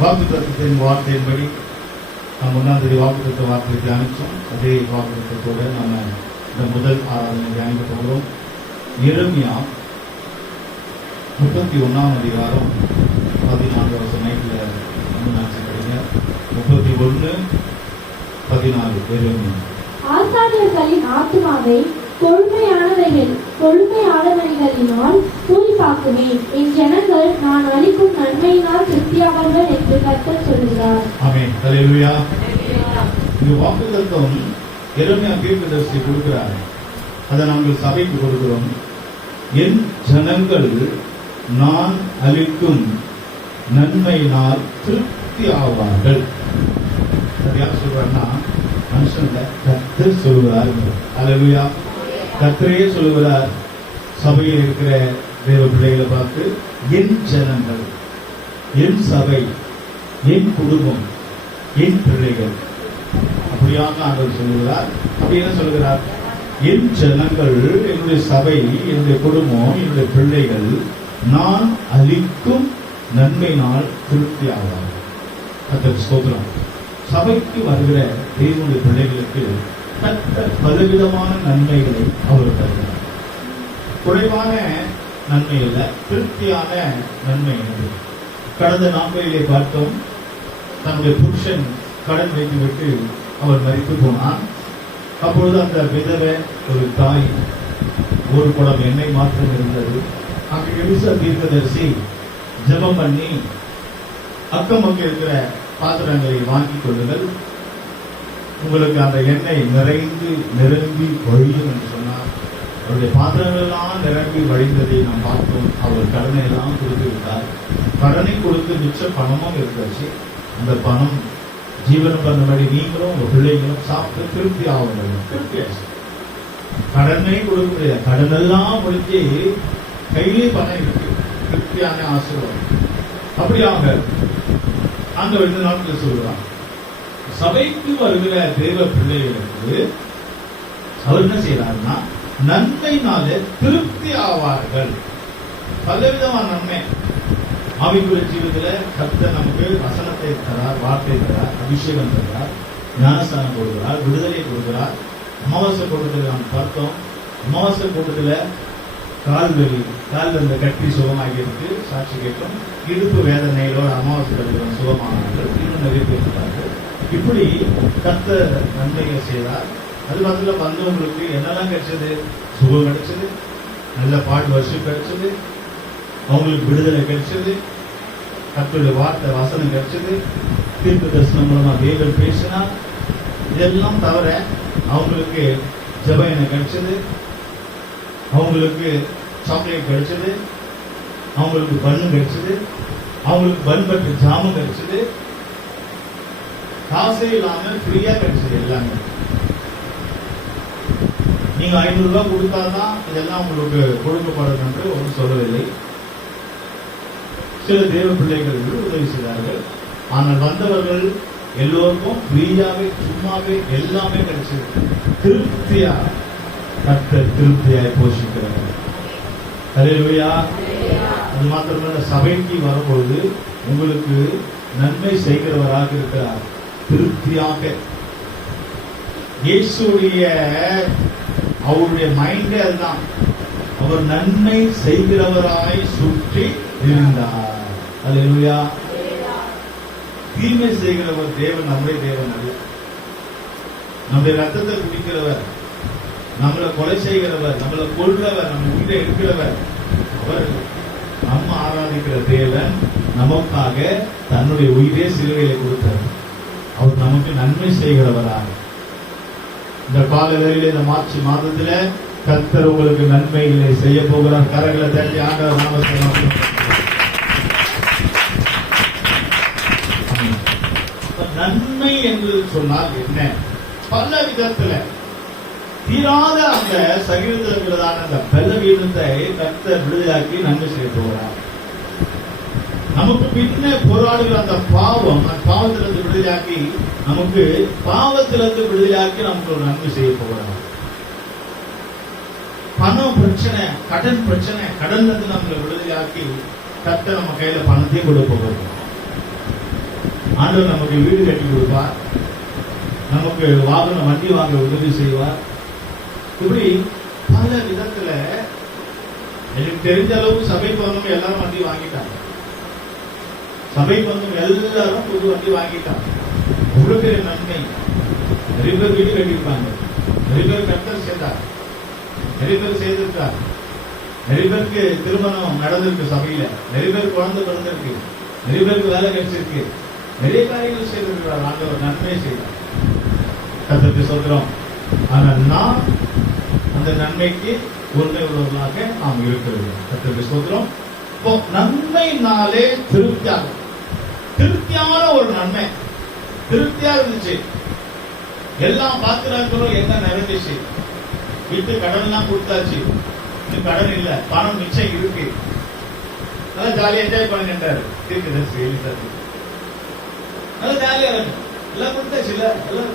வாக்குத்தத்தத்தின் வார்த்தையின்படி நாம் 1ஆம் தேதி வாக்குத்தத்த வார்த்தையை தியானித்தோம். அதே வாக்குத்தத்தோடு நம்ம இந்த முதல் ஆராதனை தியானிக்க போகிறோம். எரேமியா 31ஆம் அதிகாரம் 14 நைட்டில் படிங்க. 31:14 எரேமியா. ஆசாரியர்களின் ஆத்துமாவை கொழுமையானவைகளினால் பூரிப்பாக்குவேன். என் ஜனங்கள் நான் அளிக்கும் நன்மையினால் திருப்தியாவார்கள் என்று கர்த்தர் சொல்கிறார். ஆமென். ஹல்லேலூயா. இந்த வாக்குத்தத்தம் எரேமியா தீர்க்கதரிசி கொடுக்கிறார். அதை நாங்கள் சபைக்கு கொடுக்கிறோம். என் ஜனங்கள் நான் அளிக்கும் நன்மையினால் திருப்தி ஆவார்கள். யார் சொல்றாருன்னா மனுஷன் கர்த்தர் சொல்லுகிறார். ஹல்லேலூயா. கர்த்தரே சொல்லுகிறார். சபையில் இருக்கிற தேவ பிள்ளைகளை பார்த்து என் ஜனங்கள், என் சபை, என் குடும்பம், என் பிள்ளைகள் அப்படியாக ஆண்டவர் சொல்லுகிறார். அப்படி என்ன சொல்லுகிறார்? என் ஜனங்கள், என்னுடைய சபை, என்னுடைய குடும்பம், என்னுடைய பிள்ளைகள் நான் அளிக்கும் நன்மையினால் திருப்தி ஆவார்கள். கர்த்தருக்கு ஸ்தோத்திரம். சபைக்கு வருகிற தேவனுடைய பிள்ளைகளுக்கு பலவிதமான நன்மைகளை அவர் தருகிறார். குறைவான நன்மை அல்ல, திருப்தியான நன்மை. கடந்த நாட்களிலே பார்த்தோம், தன்னுடைய புருஷன் கடன் வைத்துவிட்டு அவர் மரித்து போனார். அப்பொழுது அந்த விதவை ஒரு தாய், ஒரு குடம் எண்ணெய் மாத்திரம் இருந்தது. அங்கு எலிசா தீர்க்கதரிசி ஜெபம் பண்ணி அக்கம் அங்கே இருக்கிற பாத்திரங்களை வாங்கிக் கொள்ளுங்கள், உங்களுக்கு அந்த எண்ணெய் நிரம்பி வழியும் என்று சொன்னார். அவருடைய பாத்திரங்கள் எல்லாம் நிரம்பி வழிந்ததை நாம் பார்த்தோம். அவர் கடனை எல்லாம் கொடுத்து விட்டார். கடனை கொடுத்து மிச்ச பணமும் இருந்துச்சு. அந்த பணம் ஜீவனம் பண்ணபடி நீங்களும் உங்க பிள்ளைங்களும் சாப்பிட்டு திருப்தி ஆகும். திருப்தியாச்சு. கடனை கொடுக்க முடியாது. கடன் எல்லாம் முடிஞ்சு கையிலே பணம் இருக்கு. திருப்தியான ஆசீர்வாதம். அப்படியாக அந்த 2 நாட்கள் சொல்கிறார். சபைக்கு வருகிற தேவ பிள்ளைகளுக்கு அவர் என்ன செய்யறாருன்னா நன்மையினாலே திருப்தி ஆவார்கள். பலவிதமான நன்மை. ஆவிக்குரிய ஜீவிதத்தில் கர்த்தர் நமக்கு வசனத்தை தரார், வார்த்தை தரார், அபிஷேகம் தரார், ஞானஸ்தானம் கொடுக்கிறார், விடுதலை கொடுக்கிறார். அமாவாசை கூட்டத்தில் நாம் பார்த்தோம். அமாவாசை கூட்டத்தில் காலில் இந்த கட்டி சுகமாகியிருக்கு, சாட்சி கேட்கும். இடுப்பு வேதனைகளோட அமாவாசை கட்டிடம் சுகமானார்கள். இன்னும் நிறைய பேர் இருக்கார்கள். இப்படி கர்த்தர் நன்மைகள் செய்தார். அது பக்கத்தில் வந்தவங்களுக்கு என்னெல்லாம் கிடைச்சது? சுகம் கிடைச்சது, நல்ல பாட்டு வருஷம் கிடைச்சது, அவங்களுக்கு விடுதலை கிடைச்சது, கர்த்தருடைய வார்த்தை வசனம் கிடைச்சது, தீர்க்க தரிசனம் மூலமா தேவன் பேசினார். இதெல்லாம் தவிர அவங்களுக்கு ஜெப எண்ணெய் கிடைச்சது, அவங்களுக்கு சாக்லேட் கிடைச்சது, அவங்களுக்கு பன்னு கிடைச்சது, அவங்களுக்கு பன் பட்டு ஜாமும் கிடைச்சது, காசே இல்லாம ஃப்ரீயா கிடைச்சது. எல்லாமே நீங்க 500 ரூபாய் கொடுத்தாதான் இதெல்லாம் உங்களுக்கு கொடுக்கப்படும் என்று ஒன்றும் சொல்லவில்லை. சில தேவ பிள்ளைகள் உதவி செய்தார்கள். ஆனால் வந்தவர்கள் எல்லோருக்கும் ஃப்ரீயாவே, சும்மாவே எல்லாமே கிடைச்சது. திருப்தியா கர்த்தர் திருப்தியாய் போஷிக்கிறார்கள். ஹல்லேலூயா. அது மாத்திரமல்ல, சபைக்கு வரும்பொழுது உங்களுக்கு நன்மை செய்கிறவராக இருக்கிறார். திருப்தியாக இயேசுடைய அவருடைய மைண்டே அதுதான். அவர் நன்மை செய்கிறவராய் சுற்றி இருந்தார். ஹல்லேலூயா. தீமை செய்கிறவர் தேவன் நம்முடைய தேவன் அல்ல. நம்முடைய ரத்தத்தை குடிக்கிறவர், நம்மளை கொலை செய்கிறவர், நம்மளை கொல்றவர், நம்ம உயிரை எடுக்கிறவர் அவர். நம்ம ஆராதிக்கிற தேவன் நமக்காக தன்னுடைய உயிரே சிலுவையில கொடுத்தார். அவர் நமக்கு நன்மை செய்கிறவராக. இந்த கால வேளையில, இந்த மார்ச் மாதத்துல கர்த்தர் உங்களுக்கு நன்மைகளை செய்ய போகிறார். கரங்களை தட்டி ஆண்டவர் நாமத்தை நன்மை என்று சொன்னால் என்ன? பல விதத்துல தீராத அந்த சரீரத்தில் இருக்கிறதான அந்த பலவீனத்தை கர்த்தர் விடுதலாக்கி நன்மை செய்ய போகிறார். நமக்கு பின்ன போராடுகிற அந்த பாவம், அந்த பாவத்திலிருந்து விடுதலாக்கி, நமக்கு பாவத்திலிருந்து விடுதலாக்கி நமக்கு ஒரு நன்மை செய்ய போகிறார். பணம் பிரச்சனை, கடன் பிரச்சனை, கடன்ல இருந்து நம்மளை விடுதலாக்கி கர்த்தர் நம்ம கையில பணத்தையும் கொடுக்க போகிறோம். ஆண்டவர் நமக்கு வீடு கட்டி கொடுப்பார், நமக்கு வாகனம் வண்டி வாங்க உதவி செய்வார். இப்படி பல விதத்துல எனக்கு தெரிஞ்ச அளவுக்கு சபைக்கு வந்தவங்க எல்லாரும் வண்டி வாங்கிட்டாங்க. சபைக்கு வந்தவங்க எல்லாரும் புது வண்டி வாங்கிட்டாங்க. ஒரு பெரிய நன்மை. நிறைய பேர் வீடு கட்டியிருப்பாங்க, நிறைய பேர் கர்த்தர் செய்தார், நிறைய பேர் செய்திருக்கார், நிறைய பேருக்கு திருமணம் நடந்திருக்கு சபையில, நிறைய பேர் குழந்தை பிறந்திருக்கு, நிறைய பேருக்கு வேலை கிடைச்சிருக்கு, நிறைய காரியங்கள் செய்திருக்கிறார். ஆண்டவர் நன்மை செய்தார். கர்த்தருக்கு சொல்கிறோம். ஆனால் நாம் அந்த நன்மைக்கு உண்மை உள்ளவர்களாக நாம் இருக்கிறோம். கர்த்தருக்கு சொல்கிறோம். இப்போ நன்மைனாலே திருப்தியாக, திருப்தியான ஒரு நன்மை, திருப்தியா இருந்துச்சு. எல்லாம் பார்க்கிறார்களோ என்ன நிறைஞ்சிச்சு. வீட்டு கடன் எல்லாம் கொடுத்தாச்சு, இன்னும் கடன் இல்ல, பணம் மிச்சம் இருக்கு. நல்லா ஜாலியா என்ஜாய் பண்ணுங்கன்றாரு தீர்க்கதரிசி எலிசா. நல்லா ஜாலியா இருக்கு, எல்லாம் கொடுத்தாச்சு இல்ல, எல்லாம்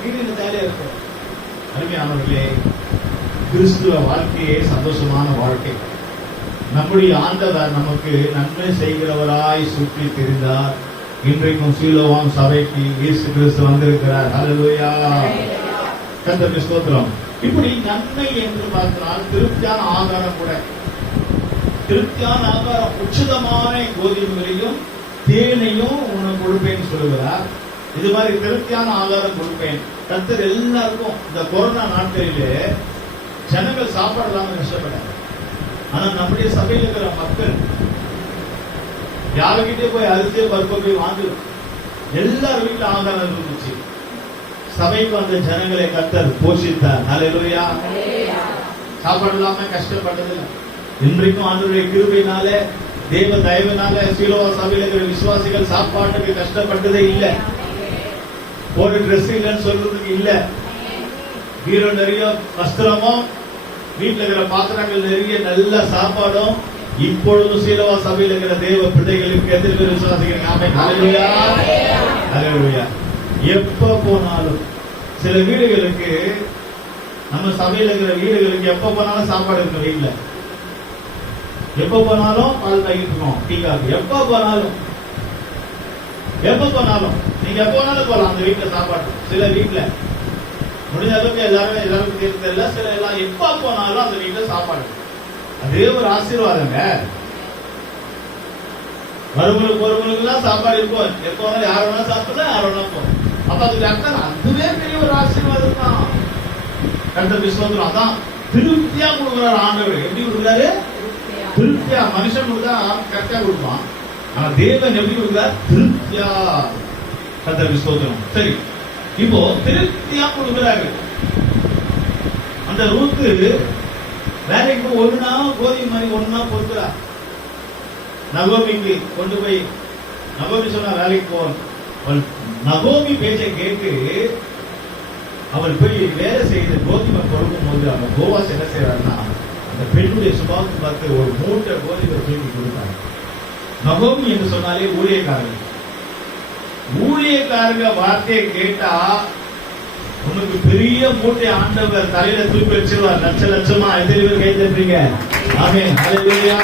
வீடு ஜாலியா இருக்கு. அருமையானவர்களே, கிறிஸ்துவ வாழ்க்கையே சந்தோஷமான வாழ்க்கை. நம்முடைய ஆண்டவர் நமக்கு நன்மை செய்கிறவராய் சுற்றி தெரிந்தார். இன்றைக்கும் சீலோவான் சபைக்கு இயேசு கிறிஸ்து வந்திருக்கிறார். ஹல்லேலூயா, கர்த்தருக்கு ஸ்தோத்திரம். இப்படி நன்மை என்று பார்த்தால் திருப்தியான ஆகாரம் கூட, திருப்தியான ஆகாரம், உச்சிதமான கோதுமைகளையும் தேனையும் உனக்கு கொடுப்பேன்னு சொல்லுகிறார். இது மாதிரி திருப்தியான ஆகாரம் கொடுப்பேன். கர்த்தர் எல்லாருக்கும் இந்த கொரோனா நாட்களிலே ஜனங்கள் சாப்பாடு இல்லாம கஷ்டப்பட்டாங்க. ஆனா நம்முடைய சபையில் இருக்கிற மக்கள் யாருக்கிட்டே போய் அரிசியை பருப்பை போய் வாங்கலாம். எல்லார் வீட்டுல ஆகாரம் இருந்துச்சு. சபைக்கு வந்த ஜனங்களை கர்த்தர் போஷித்தார். ஹல்லேலூயா, சாப்பாடு இல்லாம கஷ்டப்பட்டதில்லை. இன்றைக்கும் ஆண்டவருடைய கிருபையினால, தேவ தயவினால சீலோவா சபையில் இருக்கிற விசுவாசிகள் சாப்பாட்டுக்கு கஷ்டப்பட்டதே இல்லை. ஒரு ட்ரெஸ் இல்லைன்னு சொல்றதுக்கு இல்ல, வீரோ நிறைய வஸ்திரமும், வீட்டுல இருக்கிற பாத்திரங்கள் நிறைய நல்ல சாப்பாடும் இப்பொழுதும் சீலோவா சபையில் இருக்கிற தேவ பிள்ளைகளுக்கு எத்தனை பேர் விசுவாசிக்கிறீங்க? ஆமென், ஹல்லேலூயா, ஹல்லேலூயா. எப்ப போனாலும் சில வீடுகளுக்கு, நம்ம சபையில் இருக்கிற வீடுகளுக்கு எப்ப போனாலும் சாப்பாடு இருக்கு. வீட்டுல எப்ப போனாலும் பால் பாக்கெட் இருக்கும், டீ காஃபி, எப்ப போனாலும் நீங்க எப்ப போனாலும் போலாம் அந்த வீட்டுல சாப்பாடு. சில வீட்டுல முடிஞ்ச அளவுக்கு எல்லாருக்கும் தெரியல, சில எல்லாம் எப்ப போனாலும் அந்த வீட்டுல சாப்பாடு. அதே ஒரு ஆசீர்வாதங்க. ஒருவங்களுக்கு எல்லாம் சாப்பாடு இருக்கும். எப்ப வேணாலும் யார் வேணாலும் சாப்பிடலாம், யார் வேணாலும் போகும். அப்ப அதுக்கு அர்த்தம் அதுவே பெரிய ஒரு ஆசீர்வாதம் தான். கர்த்தர் விசுவாசம் அதான் திருப்தியா கொடுக்குறாரு ஆண்டவர். எப்படி கொடுக்குறாரு? திருப்தியா. மனுஷன் கொடுத்தா கரெக்டா கொடுப்பான், ஆனா தேவன் எப்படி கொடுக்குறார்? திருப்தியா. கர்த்தர் விசுவாசம். சரி, இப்போ திருப்தியா கொடுக்குறாரு. அந்த ரூத்து வேலைக்கு ஒன்னா கோதுமை மாதிரி ஒன்னா பொறுக்கிறார். நகோமிக்கு கொண்டு போய், நகோமி சொன்னா வேலைக்கு போவான். நகோமி பேச்சை கேட்டு அவள் போய் வேலை செய்து கோதுமை கொடுக்கும் போது அவன் கோவாஸ் என்ன செய்யறாருன்னா, அந்த பெண்ணுடைய சுபாவத்தை பார்த்து ஒரு மூட்டை கோதுமை தூக்கி கொடுத்தாங்க. நகோமி என்று சொன்னாலே ஊழியக்காரங்க. ஊழியக்காரங்க வார்த்தையை கேட்டா உனக்கு பெரிய மூட்டை ஆண்டவர் தலையில தூக்கி வச்சிருவார். லட்சமா. எத்தனை பேர் கை தட்டுறீங்க? ஆமென், ஹல்லேலூயா.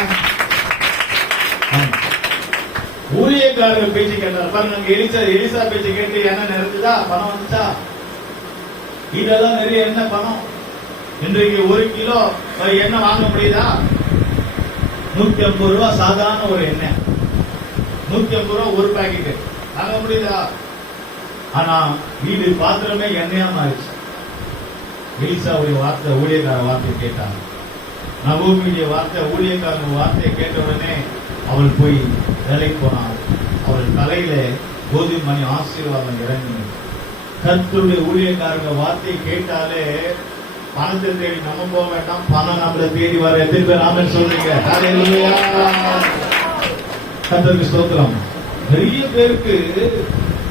ஊழியக்காரர்கள் பேச்சு கேட்டார் பாருங்க. எலிசா பேச்சு கேட்டு என்ன நிறைஞ்சுதா? பணம் வந்துச்சா? இதெல்லாம் நிறைய என்ன பணம். இன்றைக்கு 1 கிலோ எண்ணெய் வாங்க முடியுதா? 150 ரூபா சாதாரண ஒரு எண்ணெய், 150 ரூபா ஒரு பாக்கெட் வாங்க முடியுதா? ஆனா வீடு பாத்திரமே எண்ணெயா மாறிச்சு. எலிசாவுடைய வார்த்தை, ஊழியக்கார வார்த்தை கேட்டாங்க. நகோமியுடைய வார்த்தை, ஊழியக்காரன் வார்த்தையை கேட்ட உடனே அவள் போய் வேலைக்கு போனாள். அவள் தலையில கோதுமை மணி ஆசீர்வாதம் இறங்கி. கர்த்தருடைய ஊழியக்காரங்க வார்த்தையை கேட்டாலே பணத்தை தேடி நம்ம போக வேண்டாம், பணம் நம்மளை தேடி வர. எத்தனை பேர் ஆமென் சொல்றீங்க? ஹல்லேலூயா, கர்த்தருக்கு ஸ்தோத்திரம். நிறைய பேருக்கு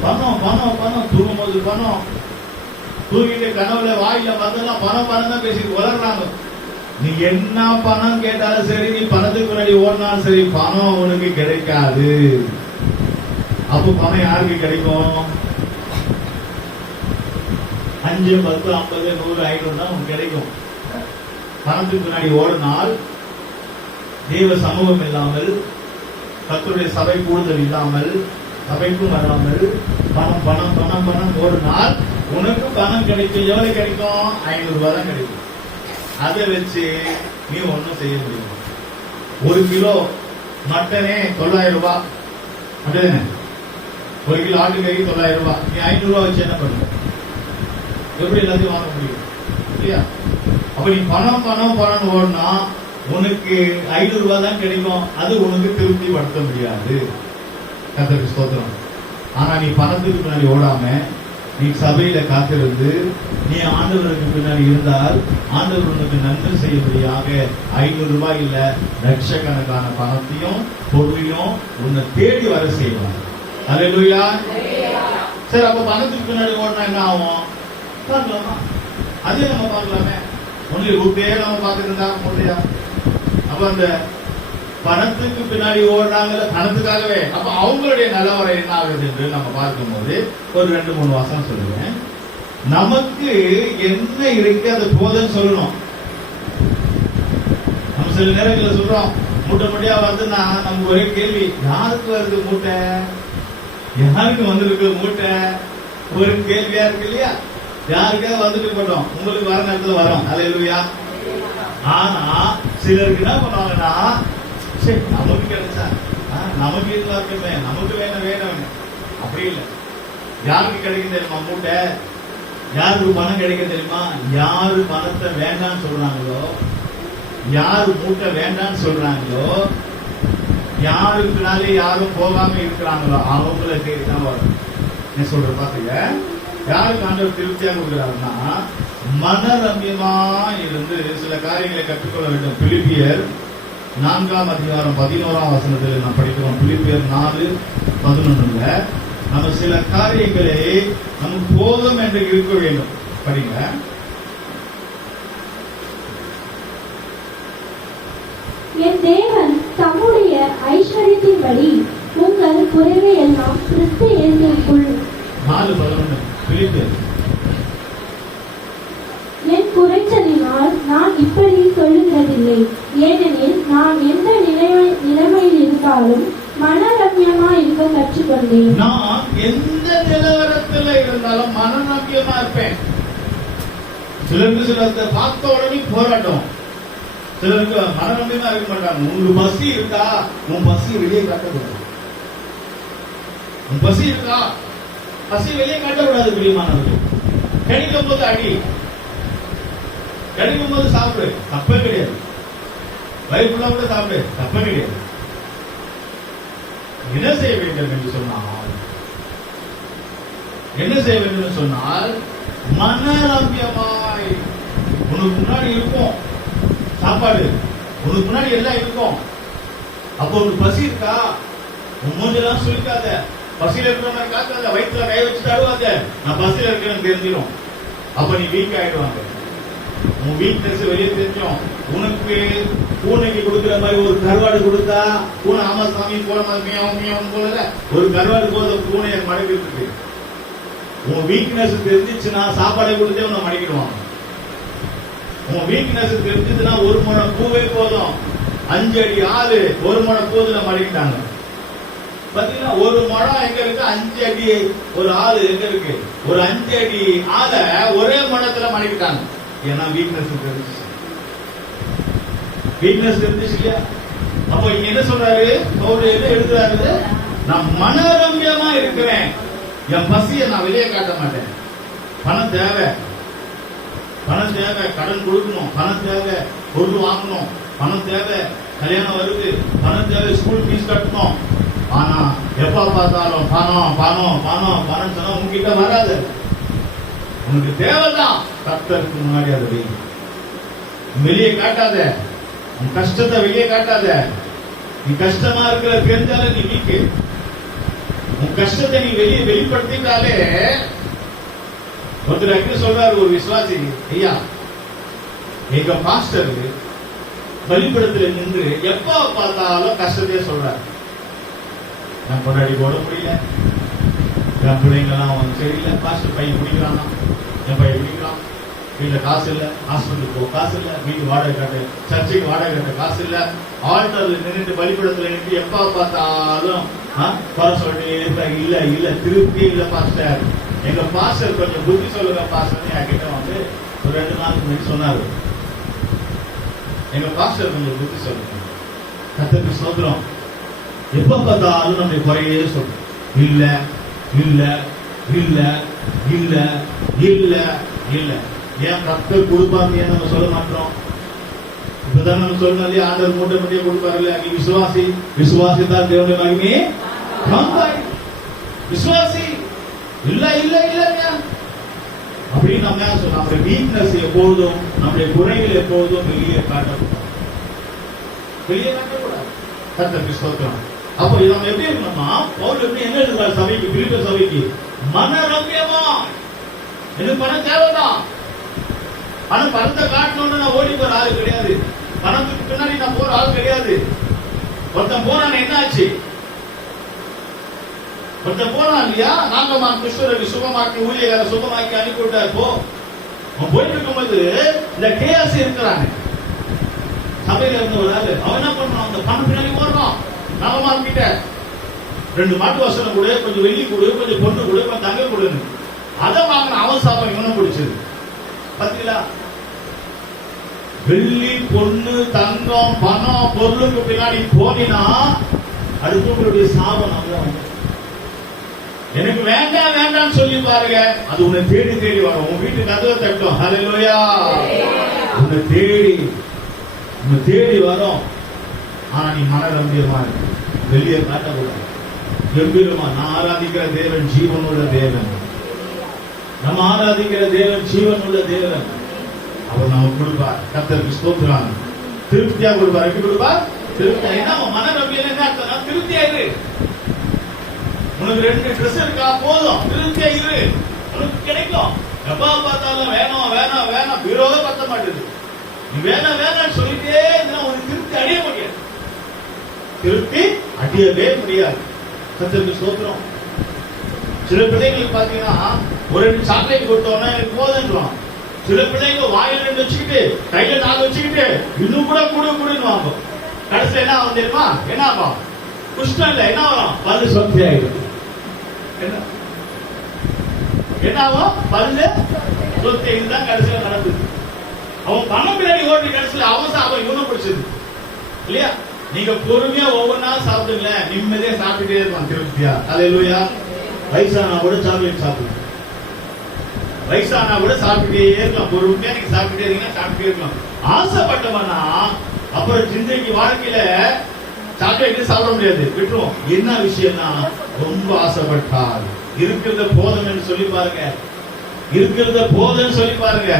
பணம் பணம் பணம், தூங்கும்போது பணம், தூங்கிட்டு கனவுல வாயில வந்தெல்லாம் பணம் பணம் தான் பேசி வளர்றாங்க. நீ என்ன பணம் கேட்டாலும் சரி, நீ பணத்துக்கு முன்னாடி ஓடினாலும் சரி, பணம் உனக்கு கிடைக்காது. அப்போ பணம் யாருக்கு கிடைக்கும்? 5, 10, 50, 100, 500 தான் உனக்கு கிடைக்கும். பணத்துக்கு முன்னாடி ஓடினால் தேவ சமூகம் இல்லாமல், கர்த்தருடைய சபை கூடுதல் இல்லாமல், சபைக்கும் வராமல் பணம் பணம் பணம் பணம் ஓடினால் உனக்கு பணம் கிடைக்கும். எவ்வளவு கிடைக்கும்? 500 ரூபாய் தான் கிடைக்கும். அதை வச்சு நீ ஒன்றும் செய்ய முடியும். 1 கிலோ மட்டனே 900 ரூபாய், அப்படியே 1 கிலோ ஆட்டுக்கறி 900 ரூபாய். நீ 500 ரூபாய் வச்சு என்ன பண்ணுவ? எப்படி எல்லாத்தையும் வாங்க முடியும் இல்லையா? அப்ப நீ பணம் பணம் பணம் ஓடனா உனக்கு 500 ரூபாய் தான் கிடைக்கும். அது உனக்கு திருப்தி படுத்த முடியாது. கர்த்தருக்கு ஸ்தோத்திரம். ஆனா நீ பணத்துக்கு பின்னாடி ஓடாம நீ சபையில காத்திருந்து நீ ஆண்டவருக்கு பின்னாடி இருந்தால் ஆண்டவர் உனக்கு நன்மை செய்யும்படியாக 500 ரூபாய் இல்ல லட்சக்கணக்கான பணத்தையும் பொருளையும் உன்னை தேடி வர செய்வார். அல்லேலூயா. சரி, அப்ப பணத்துக்கு பின்னாடி ஓடினா என்ன ஆகும்? பார்க்கலாமா? அதே நம்ம பார்க்கலாமே. ஒன்லி ரூபே நம்ம பார்த்துட்டு இருந்தா முடியா? அப்ப அந்த பணத்துக்கு பின்னாடி ஓடுறாங்கல்ல, பணத்துக்காகவே. அப்ப அவங்களுடைய நிலவரம் என்ன ஆகுது என்று நம்ம பார்க்கும்போது ஒரு 2-3 வசனம் சொல்லுவேன். நமக்கு என்ன இருக்கு அது போதுன்னு சொல்லணும். நம்ம சில நேரங்களில் சொல்றோம் மூட்டை மூட்டையா வருதுன்னா நமக்கு ஒரே கேள்வி, யாருக்கு வருது மூட்டை? யாருக்கு வந்திருக்கு மூட்டை? ஒரு கேள்வியா இருக்கு இல்லையா? யாருக்காவது வந்துட்டு இருக்கட்டும், உங்களுக்கு வர நேரத்தில் வரும். அல்லேலூயா. ஆனா சிலருக்கு என்ன பண்ணுவாங்கன்னா, சரி நமக்கு கிடைச்சா நமக்கு இதுவா இருக்குமே, நமக்கு வேணும் வேணும். அப்படி இல்லை. யாருக்கு கிடைக்கும் தெரியுமா மூட்டை? யாருக்கு பணம் கிடைக்க தெரியுமா? யாரு பணத்தை வேண்டான்னு சொல்றாங்களோ, யாரு மூட்டை வேண்டான்னு சொல்றாங்களோ, யாருக்குனாலே யாரும் போகாம இருக்கிறாங்களோ அவங்களுக்கு தான் வரும். என்ன சொல்ற பாத்தீங்க? யாருக்கு ஆண்டவர் திருப்தியாக கொடுக்கிறாருன்னா மனரம்யமா இருந்து சில காரியங்களை கற்றுக்கொள்ள வேண்டும். பிலிப்பியர் 4ஆம் அதிகாரம் 11ஆம் வசனத்தில் நாம் படிக்கிறோம். பிலிப்பியர் 4:11 நம்ம சில காரியங்களை நமக்கு போதும் என்று இருக்க வேண்டும். படிங்க. என் தேவன் தம்முடைய ஐஸ்வர்யத்தின்படி உங்கள் குறைவை எல்லாம் கிறிஸ்து இயேசுவுக்குள் 4:11 பிலிப்பியர். என் குறைச்சலினால் நான் இப்படி சொல்லுகிறதில்லை. ஏனெனில் நான் எந்த நிலைமையில் இருந்தாலும் மனரம்யமா இருக்க கற்றுக்கொண்டேன். நான் எந்த நிலவரத்தில் இருந்தாலும் மனநம்பியமா இருப்பேன். சிலருக்கு சிலத்தை பார்த்த உடனே போராட்டம். சிலருக்கு மனநம்பியமா இருக்க மாட்டாங்க. உங்களுக்கு பசி இருக்கா? உன் பசி வெளியே காட்டக்கூடாது. உன் பசி இருக்கா? பசி வெளியே காட்டக்கூடாது. பிரியமானவர்கள், கிடைக்கும் போது அடி, கிடைக்கும் போது சாப்பிடு, தப்பே கிடையாது. வயிற்றுள்ள கூட சாப்பிடு, தப்பே கிடையாது. என்ன செய்ய வேண்டும் என்று சொன்னால், என்ன செய்ய வேண்டும் என்று சொன்னால் மனரம்யமாய் உனக்கு முன்னாடி இருக்கும் சாப்பாடு, உனக்கு முன்னாடி எல்லாம் இருக்கும். அப்போ உனக்கு பசி இருக்கா? உன் மூஞ்செல்லாம் சுழிக்காத, பசியில இருக்கிற மாதிரி காக்காத, வயிற்றுல கை வச்சு தடுவாத. நான் பசியில இருக்கிறேன்னு தெரிஞ்சிடும். அப்ப நீ வீக் ஆயிடுவாங்க. உன் வீக்னஸ் வெளியே தெரிஞ்சோம். உனக்கு பூனைக்கு கொடுக்கிற மாதிரி ஒரு கருவாடு கொடுத்தா பூனை ஆமா சாமி போன மாதிரி போல ஒரு கருவாடு போத பூனையை மடக்கிட்டு இருக்கு. உன் வீக்னஸ் தெரிஞ்சிச்சுன்னா சாப்பாடை கொடுத்தே உன்னை மடக்கிடுவாங்க. உன் வீக்னஸ் தெரிஞ்சிச்சுன்னா ஒரு முழம் பூவே போதும். 5 அடி ஆளு ஒரு முழம் பூதுல மடக்கிட்டாங்க. பாத்தீங்கன்னா ஒரு முழம் எங்க இருக்கு? 5 அடி ஒரு ஆளு எங்க இருக்கு? ஒரு 5 அடி ஆளை ஒரே முழத்துல மடக்கிட்டாங்க. ஏன்னா வீக்னஸ் தெரிஞ்சிச்சு. வீக்னஸ் தெரிஞ்சிச்சு இல்லையா? அப்போ இங்க என்ன சொல்றாரு? என்ன எழுதுறாரு? நான் மனரம்யமா இருக்கிறேன். என் பசியை நான் வெளியே காட்ட மாட்டேன். பணம் தேவை, பணம் தேவை, கடன் கொடுக்கணும், பணம் தேவை, பொருள் வாங்கணும், பணம் தேவை, கல்யாணம் வருது, பணம் தேவை, ஸ்கூல் ஃபீஸ் கட்டணும். ஆனா எப்ப பார்த்தாலும் பணம் பணம் பணம் பணம் சொன்னா உங்ககிட்ட வராது. உனக்கு தேவைதான். கர்த்தருக்கு முன்னாடி அதை வெளியே காட்டாத. உன் கஷ்டத்தை வெளியே காட்டாத. நீ கஷ்டமா இருக்கிற தெரிஞ்சாலே நீ வீக்கு. உன் கஷ்டத்தை நீ வெளிப்படுத்திட்டாலே. ஒருத்தர் சொல்றாரு, ஒரு விசுவாசி, ஐயா எங்க பாஸ்டர் பலிபடத்துல நின்று எப்ப பார்த்தாலும் கஷ்டத்தையே சொல்றாரு. என் பொண்டாடி போட முடியல, என் பிள்ளைங்கெல்லாம் சரியில்லை, பாஸ்டர் பையன் குடிக்கிறானா, என் பையன் குடிக்கிறான், வீட்டுல காசு இல்ல, ஹாஸ்பிட்டலுக்கு போக காசு இல்ல, வீட்டு வாடகை கட்ட, சர்ச்சைக்கு வாடகை கட்ட காசு இல்ல, ஆல்டர்ல நின்றுட்டு பலிபீடத்துல நின்று எப்ப பார்த்தாலும் குறை சொல்லிட்டே இருக்க. இல்ல இல்ல திருப்தி இல்ல பாஸ்டர், எங்க பாஸ்டர் கொஞ்சம் புத்தி சொல்லுங்க பாஸ்டர் என்கிட்ட வந்து ஒரு 2 நாளுக்கு முன்னாடி சொன்னாரு. எங்க பாஸ்டர் கொஞ்சம் புத்தி சொல்லுங்க. கர்த்தருக்கு ஸ்தோத்திரம். எப்ப பார்த்தாலும் நம்ம குறையே சொல்றோம். இல்ல இல்ல இல்ல இல்ல இல்ல இல்ல. ஏன் கர்த்தர் கொடுப்பாங்க ஏன் நம்ம சொல்ல மாட்டோம்? இப்பதான் நம்ம சொல்லணும், ஆண்டவர் மூட்டை மூட்டையை கொடுப்பாருல்ல. நீ விசுவாசி, விசுவாசித்தால் தேவனுடைய மகிமையே காண்பாய். விசுவாசி இல்ல இல்ல இல்லைங்க அப்படின்னு நம்ம சொல்ல. நம்முடைய வீக்னஸ் எப்போதும், நம்முடைய குறைகள் எப்போதும் வெளியே காட்டக்கூடாது, வெளியே காட்டக்கூடாது. கர்த்தருக்கு ஸ்தோத்திரம். அப்போ நம்ம எப்படி இருக்கணும்னா, பவுல் எப்படி என்ன எழுதுறாரு சபைக்கு, பிலிப்பி சபைக்கு, மனரம்யமா எனக்கு பணம் தேவைதான். ஆனா பணத்தை காட்டணும்னு நான் ஓடி போற ஆள் கிடையாது, பணத்துக்கு பின்னாடி நான் போற ஆள் கிடையாது. ஒருத்தன் போறான், என்ன ஆச்சு? ஒருத்தன் போறான் இல்லையா, நாங்கம்மா கிறிஸ்துவரை சுகமாக்கி ஊழியரை சுகமாக்கி அனுப்பி விட்டாரு. போ. அவன் போயிட்டு இருக்கும்போது இந்த கேஎஸ் இருக்கிறாங்க சபையில இருந்த ஒரு ஆளு, அவன் என்ன பண்றான், அந்த பணம் பின்னாடி ஓடுறான். நாம கிட்ட 2 மாட்டு வசனம் கொடு, கொஞ்சம் வெள்ளி கொடு, கொஞ்சம் பொண்ணு கொடு, கொஞ்சம் தங்க கொடுன்னு. அதை வாங்கின அவன் சாபம் இவனும் பிடிச்சது. பாத்தீங்களா? வெள்ளி, பொண்ணு, தங்கம், பணம், பொருளுக்கு பின்னாடி போனா அடுத்தவங்களுடைய சாபம் நம்ம. எனக்கு வேண்டாம் வேண்டாம் சொல்லி பாருங்க, அது உன்னை தேடி தேடி வரும். உன் வீட்டு கதவை தட்டும். ஹல்லேலூயா. உன்னை தேடி வரும். ஆனா நீ மனரம்பியமா இருக்கு, வெளியே காட்டக்கூடாது. எவ்விதமா நான் ஆராதிக்கிற தேவன் ஜீவனுள்ள தேவன், நம்ம ஆராதிக்கிற தேவன் ஜீவனுள்ள தேவன். அவர் நமக்கு கொடுப்பார். கர்த்தருக்கு ஸ்தோத்திரம். திருப்தியா கொடுப்பார். எப்படி கொடுப்பார்? திருப்தியா. என்ன மனரம்பியம் என்ன அர்த்தம்? திருப்தியா இரு. உனக்கு 2 ட்ரெஸ் இருக்கா, போதும், திருப்தியா இரு, உனக்கு கிடைக்கும். எப்ப பார்த்தாலும் வேணும் வேணாம் வேணாம், பீரோவே பத்த மாட்டேது. நீ வேணாம் வேணாம்னு சொல்லிட்டே இருந்தா உனக்கு திருப்தி அடைய முடியாது. திருப்தி அடையவே முடியாது. கர்த்தருக்கு ஸ்தோத்திரம். சில பிள்ளைங்களுக்கு பாத்தீங்கன்னா ஒரு 2 சாக்லேட் கொடுத்தோம்னா எனக்கு போதுன்றான். சில பிள்ளைங்க வாயில 2 வச்சுக்கிட்டு கையில 4 வச்சுக்கிட்டு இன்னும் கூட கூடுன்னு வாங்கும். கடைசியில் என்ன ஆகும் தெரியுமா? என்ன ஆகும்? குஷ்டம் இல்ல, என்ன ஆகும்? பல்லு சொத்தி ஆயிடும். என்ன ஆகும்? பல்லு சொத்தி. இதுதான் கடைசியில் நடக்குது. அவன் பணம் பின்னாடி ஓடி கடைசியில் அவன் சாபம் இவனும் பிடிச்சது இல்லையா? நீங்க பொறுமையா ஒவ்வொரு நாள் சாப்பிடுங்கள, நிம்மதியா சாப்பிட்டுட்டே இருப்பான் திருப்தியா. ஹல்லேலூயா. வயசானா கூட சாக்லேட் சாப்பிடுங்க, வயசானா கூட சாப்பிட்டுட்டே இருக்கலாம். பொறுமையா நீங்க சாப்பிட்டுட்டே இருக்கீங்கன்னா சாப்பிட்டுட்டே இருக்கலாம். ஆசைப்பட்டவனா அப்புறம் சிந்தைக்கு வாழ்க்கையில சாக்லேட் சாப்பிட முடியாது, விட்டுருவோம். என்ன விஷயம்னா ரொம்ப ஆசைப்பட்டால் இருக்கிறத போதும்னு சொல்லி பாருங்க, இருக்கிறத போதும்னு சொல்லி பாருங்க.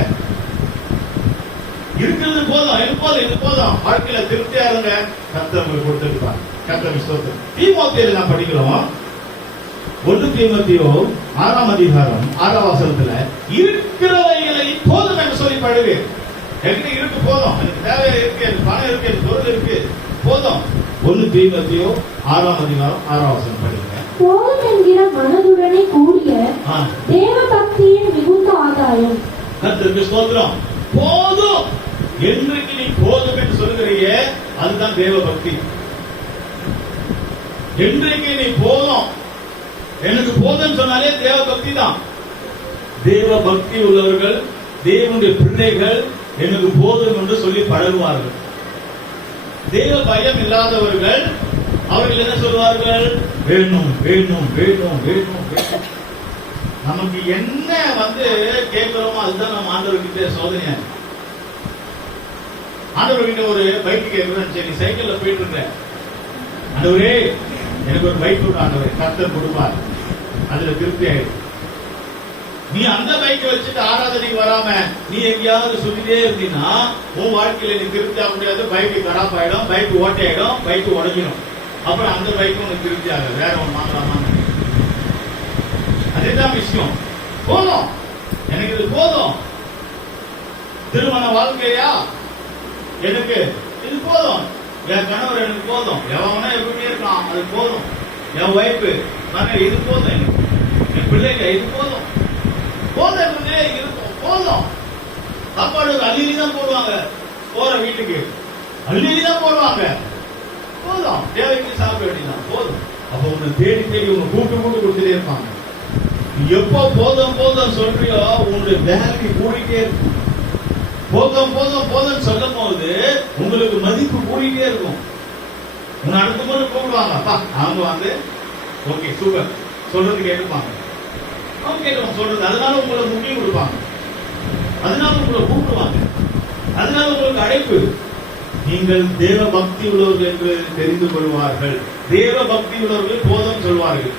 இருக்கிறது போதும், இது போதும், இது போதும். வாழ்க்கையில திருப்தியா இருங்க. கர்த்தர் உங்களுக்கு கொடுத்திருப்பார். கர்த்தர் ஸ்தோத்திரம். தீமோத்தேயுல நான் படிக்கிறோம். 1 தீமோத்தேயு 6ஆம் அதிகாரம் 6ஆம் வசனத்துல இருக்கிறவைகளை போதும் என்று சொல்லி படுவே. என்கிட்ட இருக்கு, போதும், எனக்கு தேவை இருக்கு, எனக்கு பணம் இருக்கு, எனக்கு பொருள் இருக்கு, போதும். 1 தீமோத்தேயு 6ஆம் அதிகாரம் 6ஆம் வசனம் படிங்க. போதும் என்கிற மனதுடனே கூடிய தேவ பக்தியின் மிகுந்த ஆதாயம். கர்த்தருக்கு ஸ்தோத்திரம். போதும் என்றைக்கு நீ போதும் என்று சொல்லுகிறியே, அதுதான் தேவ பக்தி. என்றைக்கு நீ போதும், எனக்கு போதும் சொன்னாலே தேவ பக்தி தான். தேவ பக்தி உள்ளவர்கள், தேவனுடைய பிள்ளைகள் எனக்கு போதும் என்று சொல்லி பழகுவார்கள். தேவ பயம் இல்லாதவர்கள் அவர்கள் என்ன சொல்வார்கள்? வேணும் வேணும் வேணும் வேணும் வேணும். நமக்கு என்ன கேட்கிறோமோ அதுதான் நம்ம ஆண்டவர்கிட்ட சோதனையா. ஆண்டவர்கிட்ட ஒரு பைக் கேட்கிறோம், சரி சைக்கிள்ல போயிட்டு இருக்க, ஆண்டவரே எனக்கு ஒரு பைக் கொடு ஆண்டவரே. கர்த்தர் கொடுப்பார், அதுல திருப்தி ஆயிடும். நீ அந்த பைக்கை வச்சுட்டு ஆராதனைக்கு வராம நீ எங்கேயாவது சுத்திட்டே இருந்தீங்கன்னா உன் வாழ்க்கையில நீ திருப்தி ஆக முடியாது. பைக்கு கராப் ஆயிடும், பைக் ஓட்டை ஆயிடும், பைக் உடைஞ்சிடும். அப்புறம் அந்த பைக்கு உனக்கு திருப்தி ஆகாது, வேற ஒன்று வாங்கலாமா. அதேதான் விஷயம். போதும், எனக்கு இது போதும். திருமண வாழ்க்கையா, எனக்கு இது போதும். என் கணவர் எனக்கு போதும். எவனா எப்பவுமே இருக்கான், அது போதும். என் வைப்பு இது போதும். எனக்கு என் பிள்ளைங்க இது போதும். போதும் இருக்கும், போதும். சாப்பாடு அள்ளி தான் போடுவாங்க, போற வீட்டுக்கு அள்ளி தான் போடுவாங்க. போதும், தேவைக்கு சாப்பிட வேண்டியதான், போதும். அப்ப உன்னை தேடி தேடி உங்க கூட்டு கொடுத்துட்டே இருப்பாங்க. எப்போ போதும் போதும் சொல்றியோ உங்களுடைய வேல்யூ கூடிட்டே இருக்கும். போதும் போதும் போதும் சொல்லும் போது உங்களுக்கு மதிப்பு கூடிட்டே இருக்கும். உங்க அடுத்த முறை கூப்பிடுவாங்க, அப்பா அவங்க வந்து ஓகே சூப்பர் சொல்றது கேட்டுப்பாங்க, அவங்க கேட்டுவாங்க சொல்றது. அதனால உங்களுக்கு முக்கியம் கொடுப்பாங்க, அதனால உங்களை கூப்பிடுவாங்க, அதனால உங்களுக்கு அழைப்பு. நீங்கள் தேவ பக்தி உள்ளவர்கள் என்று தெரிந்து கொள்வார்கள். தேவ பக்தி உள்ளவர்கள் போதும் சொல்வார்கள்.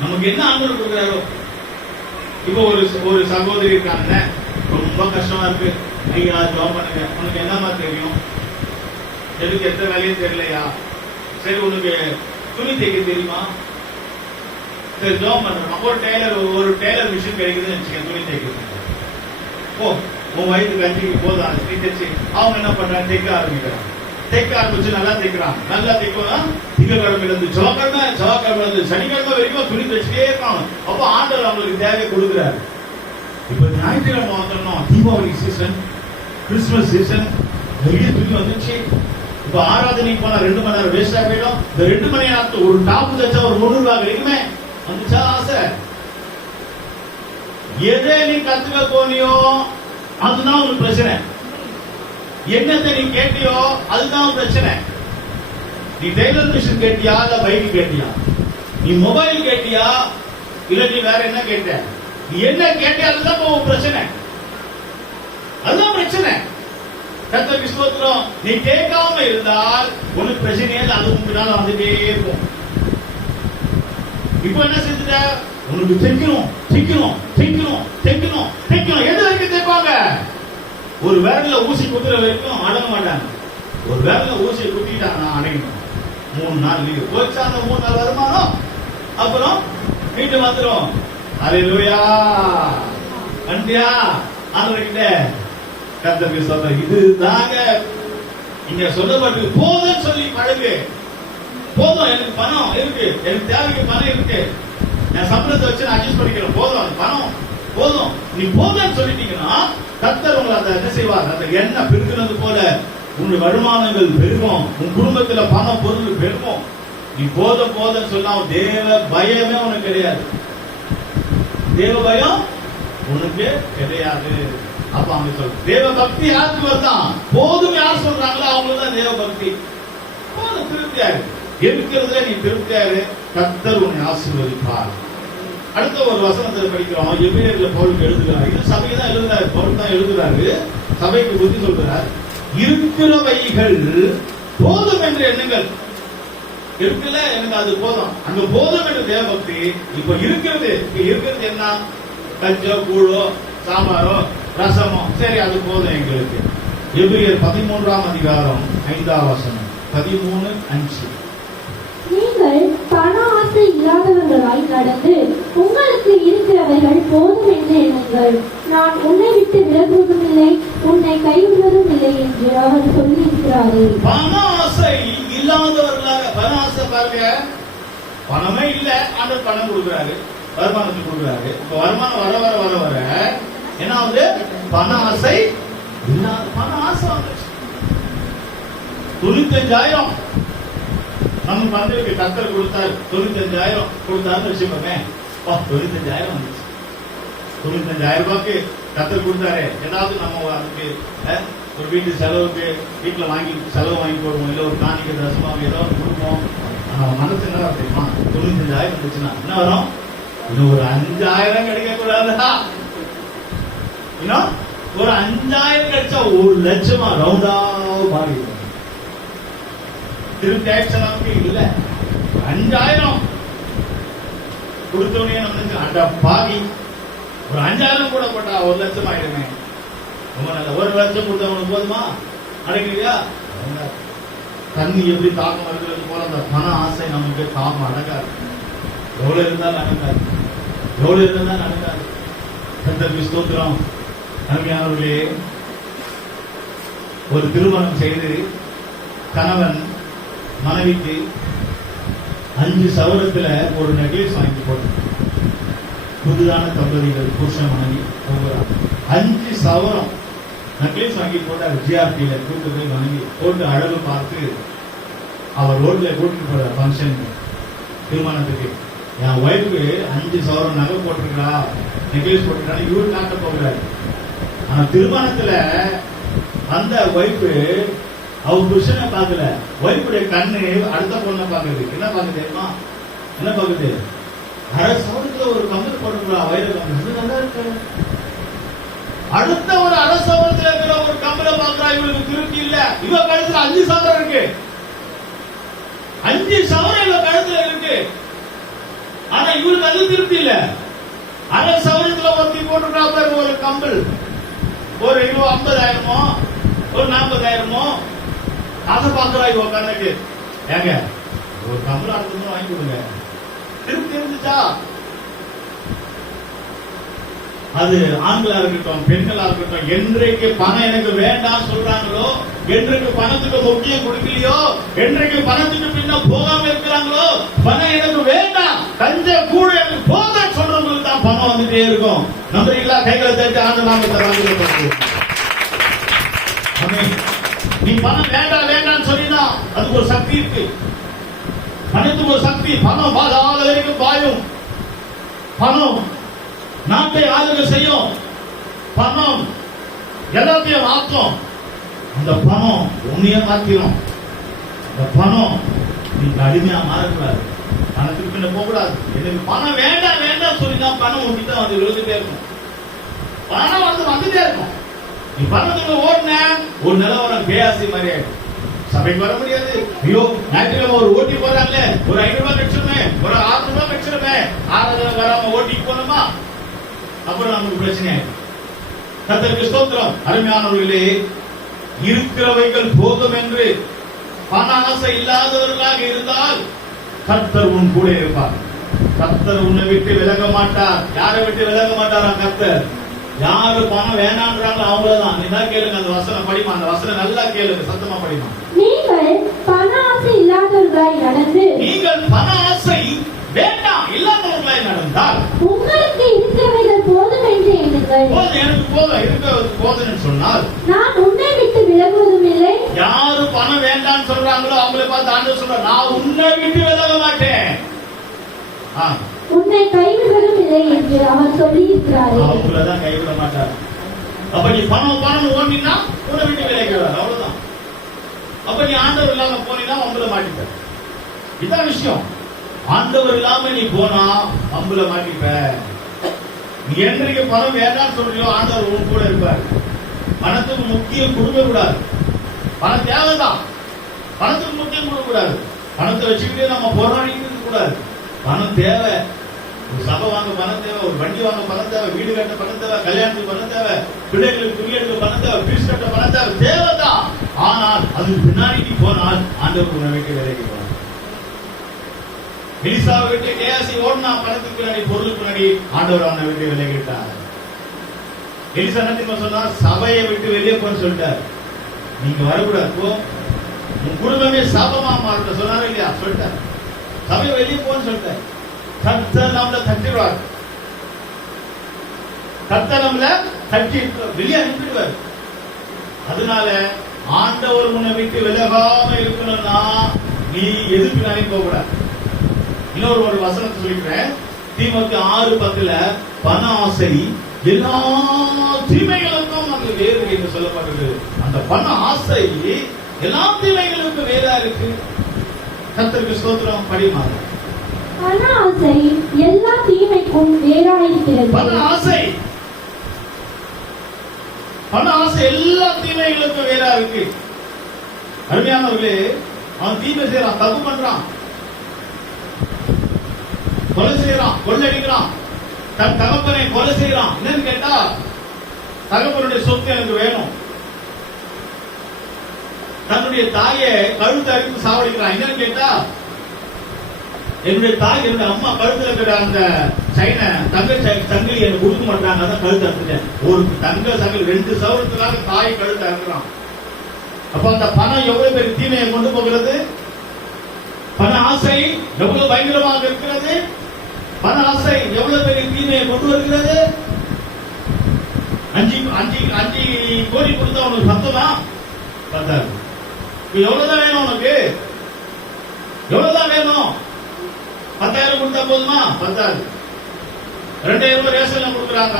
நமக்கு என்ன ஆண்டவர் கொடுக்கிறாரோ. இப்போ ஒரு சகோதரி இருக்காங்க, ரொம்ப கஷ்டமா இருக்கு, ஐயா ஜாப் பண்ணுங்க, உனக்கு என்னமா தெரியும், எனக்கு எந்த வேலையும் தெரியலையா, சரி உனக்கு துணி தைக்க தெரியுமா, சரி ஜாப் பண்றோம், ஒரு டெய்லர் மிஷின் கிடைக்குதுன்னு வச்சுக்கேன், துணி தைக்கிறது. ஓ உன் வயதுக்கு அஞ்சுக்கு போதும் துணி தைச்சு அவங்க என்ன பண்றாங்க, தைக்க ஆரம்பிக்கிறாங்க. தைக்க ஆரம்பிச்சு நல்லா தைக்கிறாங்க. நல்லா தைக்கலாம், திங்கக்கிழமையில இருந்து செவ்வாய்க்கிழமை இருந்து சனிக்கிழமை வரைக்கும் துணி தைச்சுட்டே இருக்காங்க. அப்போ ஆண்டவர் அவங்களுக்கு தேவை கொடுக்குறாரு. இப்ப ஞாயிற்றுக்கிழமை வந்துடணும், தீபாவளி சீசன், கிறிஸ்துமஸ் சீசன், நிறைய துணி வந்துச்சு. இப்ப ஆராதனைக்கு போனா 2 மணி நேரம் வேஸ்டா போயிடும். இந்த 2 மணி நேரத்துக்கு ஒரு டாப் தைச்சா ஒரு 300 ரூபாய் கிடைக்குமே, வந்துச்சா ஆசை. எதை நீ கத்துக்க போனியோ அதுதான் ஒரு பிரச்சனை. என்னத்தை நீ கேட்டியோ அதுதான் பிரச்சனை. நீ டெய்லர் மிஷின் கேட்டியா, இல்ல பைக் கேட்டியா, நீ மொபைல் கேட்டியா, இல்ல நீ வேற என்ன கேட்ட, நீ என்ன கேட்டியா, அதுதான் பிரச்சனை. அதுதான் பிரச்சனை. கர்த்தருக்கு ஸ்தோத்திரம். நீ கேட்காம இருந்தால் உனக்கு பிரச்சனையே இல்லை, அது முன்னால வந்துட்டே இருக்கும். இப்ப என்ன செஞ்சுட்ட, உனக்கு தைக்கணும் தைக்கணும் தைக்கணும் தைக்கணும் தைக்கணும். எது வரைக்கும் தைப்பாங்க, ஒரு விரல்ல ஊசி குத்துற வரைக்கும் அடங்க மாட்டாங்க. ஒரு விரல்ல ஊசி குத்திட்டாங்கன்னா அடங்கணும். 3 நாள் லீவு போச்சா, அந்த 3 நாள் வருமானம், அப்புறம் வீட்டு மாத்திரம் அல்லேலூயா வண்டியா ஆண்டவர்கிட்ட கர்த்தருக்கு சொல்ற. இதுதாங்க இங்க சொல்லப்பட்டு போதும் சொல்லி பழகு. போதும், எனக்கு பணம் இருக்கு, எனக்கு தேவைக்கு பணம் இருக்கு, நான் சம்பளத்தை வச்சு நான் அட்ஜஸ்ட் பண்ணிக்கிறேன், போதும் பணம் போதும். நீ போதும் சொல்லிட்டீங்கன்னா கர்த்தர் உங்களை அதை என்ன செய்வார், அந்த எண்ணெய் பெருகிறது போல உன்னுடைய வருமானங்கள் பெருகும், உன் குடும்பத்துல பணம் பொருள் பெருகும். நீ போதும் போதும் சொல்லாம தேவ பயமே உனக்கு கிடையாது, தேவ பயம் உனக்கு கிடையாது. அப்ப அவங்க சொல்ற தேவ பக்தி யாருக்கு வருதான், போதும் யார் சொல்றாங்களோ அவங்களுக்கு தான் தேவ பக்தி. போதும் திருப்தியாரு, இருக்கிறதுல நீ திருப்தியாரு, கர்த்தர் உன்னை ஆசீர்வதிப்பார். அடுத்த ஒரு வசனத்தை படிக்கிறோம், எபிரேயர்ல பவுல் எழுதுகிறார். இது சபையை தான் எழுதுறாரு, பவுல் தான் எழுதுறாரு, சபைக்கு புத்தி சொல்றார். இருக்கிறவைகள் போதும் என்று எண்ணுங்கள். இருக்குல்ல, எனக்கு அது போதும், அங்க போதும் என்று தேவ பக்தி. இப்ப இருக்கிறது என்ன, கஞ்சோ கூழோ சாம்பாரோ ரசமோ, சரி அது போதும் எங்களுக்கு. எபிரேயர் 13ஆம் அதிகாரம் 5ஆம் வசனம், 13:5. நீங்கள் பண ஆசை இல்லாதவர்களாய் நடந்து உங்களுக்கு இருக்கிறவைகள் போதும் என்று எண்ணுங்கள். நான் உன்னை விட்டு விலகுவதும் இல்லை, உன்னை கைவிடுவதும் இல்லை என்று அவர் சொல்லி இருக்கிறாரு. பண ஆசை இல்லாதவர்களாக, பண ஆசை பாருங்க, பணமே இல்ல, ஆண்டவர் பணம் கொடுக்குறாரு, வருமானத்துக்கு கொடுக்குறாரு. இப்ப வருமானம் வர வர வர வர என்ன ஆகுது, பண ஆசை இல்லாத, பண ஆசை வந்துச்சு. 95,000 நம்ம பணத்துக்கு கர்த்தர் கொடுத்தாரு, 95,000 கொடுத்தாருன்னு வச்சுக்கோங்க. 95,000 வந்துச்சு. 95,000 ரூபாய்க்கு கர்த்தர் கொடுத்தாரு. ஏதாவது நம்ம அதுக்கு ஒரு வீட்டு செலவுக்கு வீட்டுல வாங்கி செலவு வாங்கி போடுவோம், இல்ல ஒரு காணிக்கை ரசமாக ஏதாவது கொடுப்போம். ஆனா மனசு என்ன தெரியுமா, 95,000 இருந்துச்சுன்னா என்ன வரும், இன்னும் ஒரு 5,000 கிடைக்க கூடாதா, இன்னும் ஒரு 5,000 கிடைச்சா 1,00,000 ரவுண்டா மாறி திருப்தி ஆயிடுச்சு. நமக்கு இல்ல 5,000 கொடுத்தோடனே நம்ம அட பாவி, ஒரு 5,000 கூட போட்டா 1,00,000 ஆயிடுமே, ரொம்ப நல்ல. 1,00,000 கொடுத்தவங்களுக்கு போதுமா, அடங்கலையா? தண்ணி எப்படி தாக்கம் இருக்கிறது போல அந்த பண ஆசை நமக்கு தாக்கம் அடங்காது. எவ்வளவு இருந்தாலும் அடங்காது, எவ்வளவு இருந்தாலும் அடங்காது. கர்த்தருக்கு ஸ்தோத்திரம். அருமையானவர்களே, ஒரு திருமணம் செய்து கணவன் மனைவிக்கு 5 சவரத்துல ஒரு நெக்லஸ் வாங்கி போட்டு புதுதான தம்பதிகள் புருஷ மனைவி போகிறார். 5 சவரம் நக்லீஸ் வாங்கி போட்டார். ஜிஆர்டியில கூட்டு போய் வாங்கி போட்டு அழகு பார்த்து அவர் ரோட்ல கூட்டிட்டு போற ஃபங்க்ஷன் திருமணத்துக்கு என் ஒய்ஃபுக்கு 5 சவரம் நகை போட்டிருக்கா, நெக்லீஸ் போட்டிருக்கா, இவரு காட்ட போகிறாரு. ஆனா திருமணத்துல அந்த ஒய்ஃபு அவர் புருஷனை பார்க்கல, ஒய்ஃபுடைய கண்ணு அடுத்த பொண்ணை பார்க்குது. என்ன பார்க்குது தெரியுமா? என்ன பார்க்குது? அரை சவரத்துல ஒரு கம்பல் போட்டுக்கிறா, வைர கம்பல், நல்லா இருக்கு. அடுத்த ஒரு அரை சவரத்துல இருக்கிற ஒரு கம்பலை பார்க்கிறா, இவளுக்கு திருப்தி இல்ல. இவ கழுத்துல 5 சவரம் இருக்கு, 5 சவரம் இவ கழுத்துல இருக்கு. ஆனா இவருக்கு அது திருப்தி இல்ல. அரை சவரத்துல ஒருத்தி போட்டுக்கிறா ஒரு கம்பல், ஒரு 50,000மோ ஒரு 40,000மோ அதை பார்க்கிறா இவ கண்ணுக்கு. ஏங்க ஒரு கம்பல் அடுத்த வாங்கி கொடுங்க, திருப்தி இருந்துச்சா? அது ஆண்களா இருக்கட்டும் பெண்களா இருக்கட்டும், என்றைக்கு பணம் எனக்கு வேண்டாம் சொல்றாங்களோ, என்றைக்கு பணத்துக்கு முக்கியம் கொடுக்கலையோ, என்றைக்கு பணத்துக்கு பின்ன போகாம இருக்கிறாங்களோ, பணம் எனக்கு வேண்டாம், கஞ்ச கூட எனக்கு போக சொல்றவங்களுக்கு தான் பணம் வந்துட்டே இருக்கும். நம்புறீங்களா? கைகளை தட்டி ஆண்டு நாம தராங்க. நீ பணம் வேண்டாம் வேண்டாம் சொல்லினா அதுக்கு ஒரு சக்தி இருக்கு. பணத்துக்கு ஒரு சக்தி. பணம் பாதாள வரைக்கும் பாயும். பணம் நாட்டை ஆளுகை செய்யும். பணம் எல்லாத்தையும் மாற்றும். அந்த பணம் உண்மையா மாத்திரும். அந்த பணம் நீங்க அடிமையா மாறக்கூடாது. பணத்துக்கு பின்ன போகக்கூடாது. எனக்கு பணம் வேண்டாம் வேண்டாம் சொல்லிதான் பணம் உங்ககிட்ட வந்து விழுந்துட்டே இருக்கும். பணம் வந்துட்டே இருக்கும். நீ பணத்துக்கு ஓடுன ஒரு நிலவரம் கேஆசி மாதிரி ஆயிடும். சபைக்கு வர முடியாது. ஐயோ ஞாயிற்றுக்கிழமை ஒரு ஓட்டி போறாங்களே, ஒரு 500 ரூபாய் கட்சிருமே, ஒரு 600 ரூபாய் கட்சிருமே, 600 வராம ஓட்டிக்கு போனோமா, அப்புறம் நமக்கு பிரச்சனை ஆயிடும். கர்த்தருக்கு ஸ்தோத்திரம். அருமையானவர்களே, இருக்கிறவைகள் போதும் என்று பண ஆசை இல்லாதவர்களாக இருந்தால் கர்த்தர் உன் கூட இருப்பார். கர்த்தர் உன்னை விட்டு விலக மாட்டார். யாரை விட்டு விலக மாட்டாரா கர்த்தர்? யாரு பணம் வேணான்றாங்களோ அவங்களதான். நீ தான் கேளுங்க, அந்த வசனம் படிமா, அந்த வசனம் நல்லா கேளுங்க, சத்தமா படிமா. நீங்கள் பண ஆசை இல்லாதவர்களாய் நடந்து, நீங்கள் பண ஆசை வேண்டாம் இல்லாதவர்களாய் நடந்தால் உங்களுக்கு இருக்கிறவைகள் போதும் என்று எண்ணுங்கள். போதும், எனக்கு போதும், இருக்கிறது போதும்னு சொன்னால் நான் உன்னை விட்டு விலகுவதும் இல்லை. யாரு பணம் வேண்டாம்னு சொல்றாங்களோ அவங்களை பார்த்து ஆண்டவர் சொல்றார், நான் உன்னை விட்டு விலக மாட்டேன், உன்னை கைவிடுவதும் இல்லை என்று அவர் சொல்லி இருக்கிறார். அவங்களதான் கைவிட மாட்டார். அப்ப நீ பணம் பணம் ஓடினா உன்னை விட்டு விலகிறார், அவ்வளவுதான். அப்ப நீ ஆண்டவர் இல்லாம போனீங்கன்னா அம்புல மாட்டிப்ப. இதான் விஷயம். ஆண்டவர் இல்லாம நீ போனா அம்புல மாட்டிப்ப. நீ என்றைக்கு பணம் வேண்டாம்னு சொல்றியோ ஆண்டவர் உன் கூட இருப்பார். பணத்துக்கு முக்கியம் கொடுக்க கூடாது. பணம் தேவைதான், பணத்துக்கு முக்கியம் கொடுக்க கூடாது. பணத்தை வச்சுக்கிட்டே நம்ம போராடிட்டு இருக்க கூடாது. பணம் தேவை. ஒரு சபை வாங்க பணம் தேவை, ஒரு வண்டி வாங்க பணம் தேவை, வீடு கட்ட பணம் தேவை, கல்யாணத்துக்கு பணம் தேவை, பிள்ளைகளுக்கு துணி எடுக்க பணம் தேவை, பீஸ் கட்ட பணம் தேவை, தேவைதான். ஆனால் அதுக்கு பின்னாடி நீ போனால் ஆண்டவர் உன்னை விட்டு விலகி போனார். எலிசாவை விட்டு கேயாசி ஓடினா பணத்துக்கு பின்னாடி, பொருளுக்கு பின்னாடி, ஆண்டவர் அவனை விட்டு விலகிட்டார். எலிசா என்ன சொன்னார்? சபையை விட்டு வெளியே போன்னு சொல்லிட்டார். நீங்க வரக்கூடாது, போ, உன் குடும்பமே சாபமா மாற சொன்னாரு இல்லையா? சொல்லிட்டார். சபையை வெளியே போன்னு சொல்லிட்டார். கர்த்தர் நம்மள தட்டிடுவார். கர்த்தர் நம்மள தட்டி வெளியே அனுப்பிடுவார். அதனால ஆண்டவர் உன்னை விட்டு விலகாம இருக்கணும்னா நீ எதுக்கு நினைக்க கூடாது. இன்னொரு ஒரு வசனத்தை சொல்லிக்கிறேன். தீமோத்தேயு 6:10 பண ஆசை எல்லா தீமைகளுக்கும் நமக்கு வேறு என்று சொல்லப்பட்டது. அந்த பண ஆசை எல்லா தீமைகளுக்கும் வேறா இருக்கு. கர்த்தருக்கு ஸ்தோத்திரம். படிமா. பண ஆசை எல்லா தீமைக்கும் வேறாயிருக்கிறது. பண ஆசை, பண ஆசை எல்லா தீமைகளுக்கும் வேறா இருக்கு. அருமையானவர்களே, அவன் தீமை செய்யறான், தப்பு பண்றான், கொலை செய்யறான், கொள்ளடிக்கிறான், தன் தகப்பனை கொலை செய்யறான். என்னன்னு கேட்டா, தகப்பனுடைய சொத்து எனக்கு வேணும். தன்னுடைய தாயை கழுத்து அறுத்து சாவடிக்கிறான். என்னன்னு கேட்டா, என்னுடைய தாய், என்னுடைய அம்மா கழுத்துல இருக்கிற அந்த சைனை தங்க சங்கிலி எனக்கு கொடுக்க மாட்டாங்க, அதான் கழுத்து அறுத்துட்டேன். ஒரு தங்க சங்கிலி 2 சவரத்துக்காக தாய் கழுத்து அறுக்கிறான். அப்ப அந்த பணம் எவ்வளவு பெரிய தீமையை கொண்டு போகிறது. பண ஆசை எவ்வளவு பயங்கரமாக இருக்கிறது. பண ஆசை எவ்வளவு பெரிய தீமையை கொண்டு வருகிறது. 5 கோடி கொடுத்தா உனக்கு 10 தான் பத்தாது. எவ்வளவுதான் வேணும் உனக்கு? எவ்வளவுதான் வேணும்? 10,000 கொடுத்தா போதுமா? பத்தாது. 2,000 ரூபாய் ரேஷன்ல கொடுக்குறாங்க.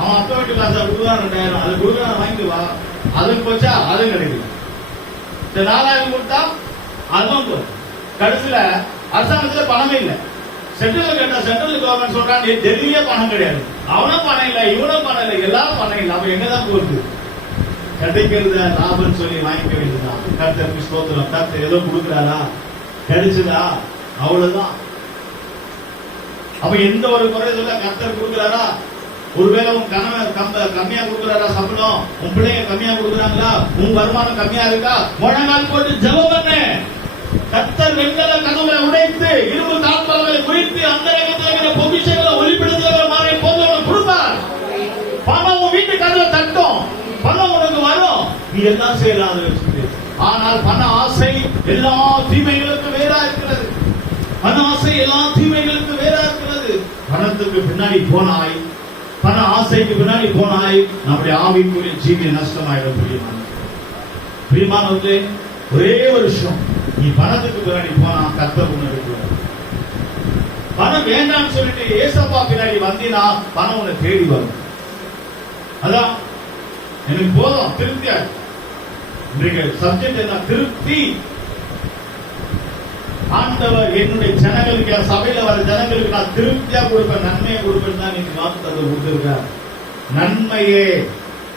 அவன் அப்பா வீட்டு காசா கொடுக்குறான் 2,000. அது கொடுக்குறான் வாங்கிட்டு வா. அதுக்கு போச்சா அதுவும் கிடைக்குது. 4,000 கொடுத்தா அதுவும் போதும். கடைசியில அரசாங்கத்துல பணமே இல்லை. சென்ட்ரல் கேட்டா சென்ட்ரல் கவர்மெண்ட் சொல்றாங்க டெல்லியே பணம் கிடையாது. அவனும் பணம் இல்லை, இவனும் பணம் இல்லை, எல்லாரும் பணம் இல்லை. அப்ப எங்கதான் போகுது? கிடைக்கிறது லாபம் சொல்லி வாங்கிக்க வேண்டியதுதான். கர்த்தருக்கு ஸ்தோத்திரம். கர்த்தர் ஏதோ கொடுக்குறாரா, கிடைச்சதா, அவ்வளவுதான். அப்ப எந்த ஒரு குறை சொல்ல கர்த்தர் கொடுக்குறாரா? ஒருவேளை உன் கணவன் கம்மியா கொடுக்குறாரா சம்பளம்? உன் பிள்ளைங்க கம்மியா கொடுக்குறாங்களா? உன் வருமானம் கம்மியா இருக்கா? முழங்கால் போட்டு ஜெபம் பண்ணு. கர்த்தர் வெண்கல கதவுகளை உடைத்து இரும்பு தாழ்பால்களை குறித்து அந்த பொக்கிஷங்களை ஒளிப்பிடுதல் மாதிரி போது கொடுப்பார். பணம் உன் வீட்டு கதவை தட்டும், பணம் உனக்கு வரும், நீ எல்லாம் செய்யலாம். ஆனால் பண ஆசை எல்லா தீமைகளுக்கு வேறா இருக்கிறது. பண ஆசை எல்லா தீமைகளுக்கு வேறா இருக்கிறது. பணத்துக்கு பின்னாடி போனாய், பண ஆசைக்கு பின்னாடி போனாய், நம்முடைய ஆவிக்குரிய ஜீவியம் நஷ்டமாயிடும். பிரியமானவர்களே, ஒரே ஒரு விஷயம், நீ பணத்துக்கு பின்னாடி போனா கர்த்தர் உன்னை எடுக்கிறார். பணம் வேண்டாம்னு சொல்லிட்டு ஏசப்பா பின்னாடி வந்தினா பணம் உன்னை தேடி வரும். அதான் எனக்கு போதும், திருப்தியா. இன்றைக்கு சப்ஜெக்ட் என்ன? திருப்தி. ஆண்டவர் என்னுடைய ஜனங்களுக்கு, சபையில வர ஜனங்களுக்கு நான் திருப்தியா கொடுப்பேன், நன்மையை கொடுப்பேன் தான் நீங்க வாக்குத்தத்தை கொடுத்திருக்கார். நன்மையே,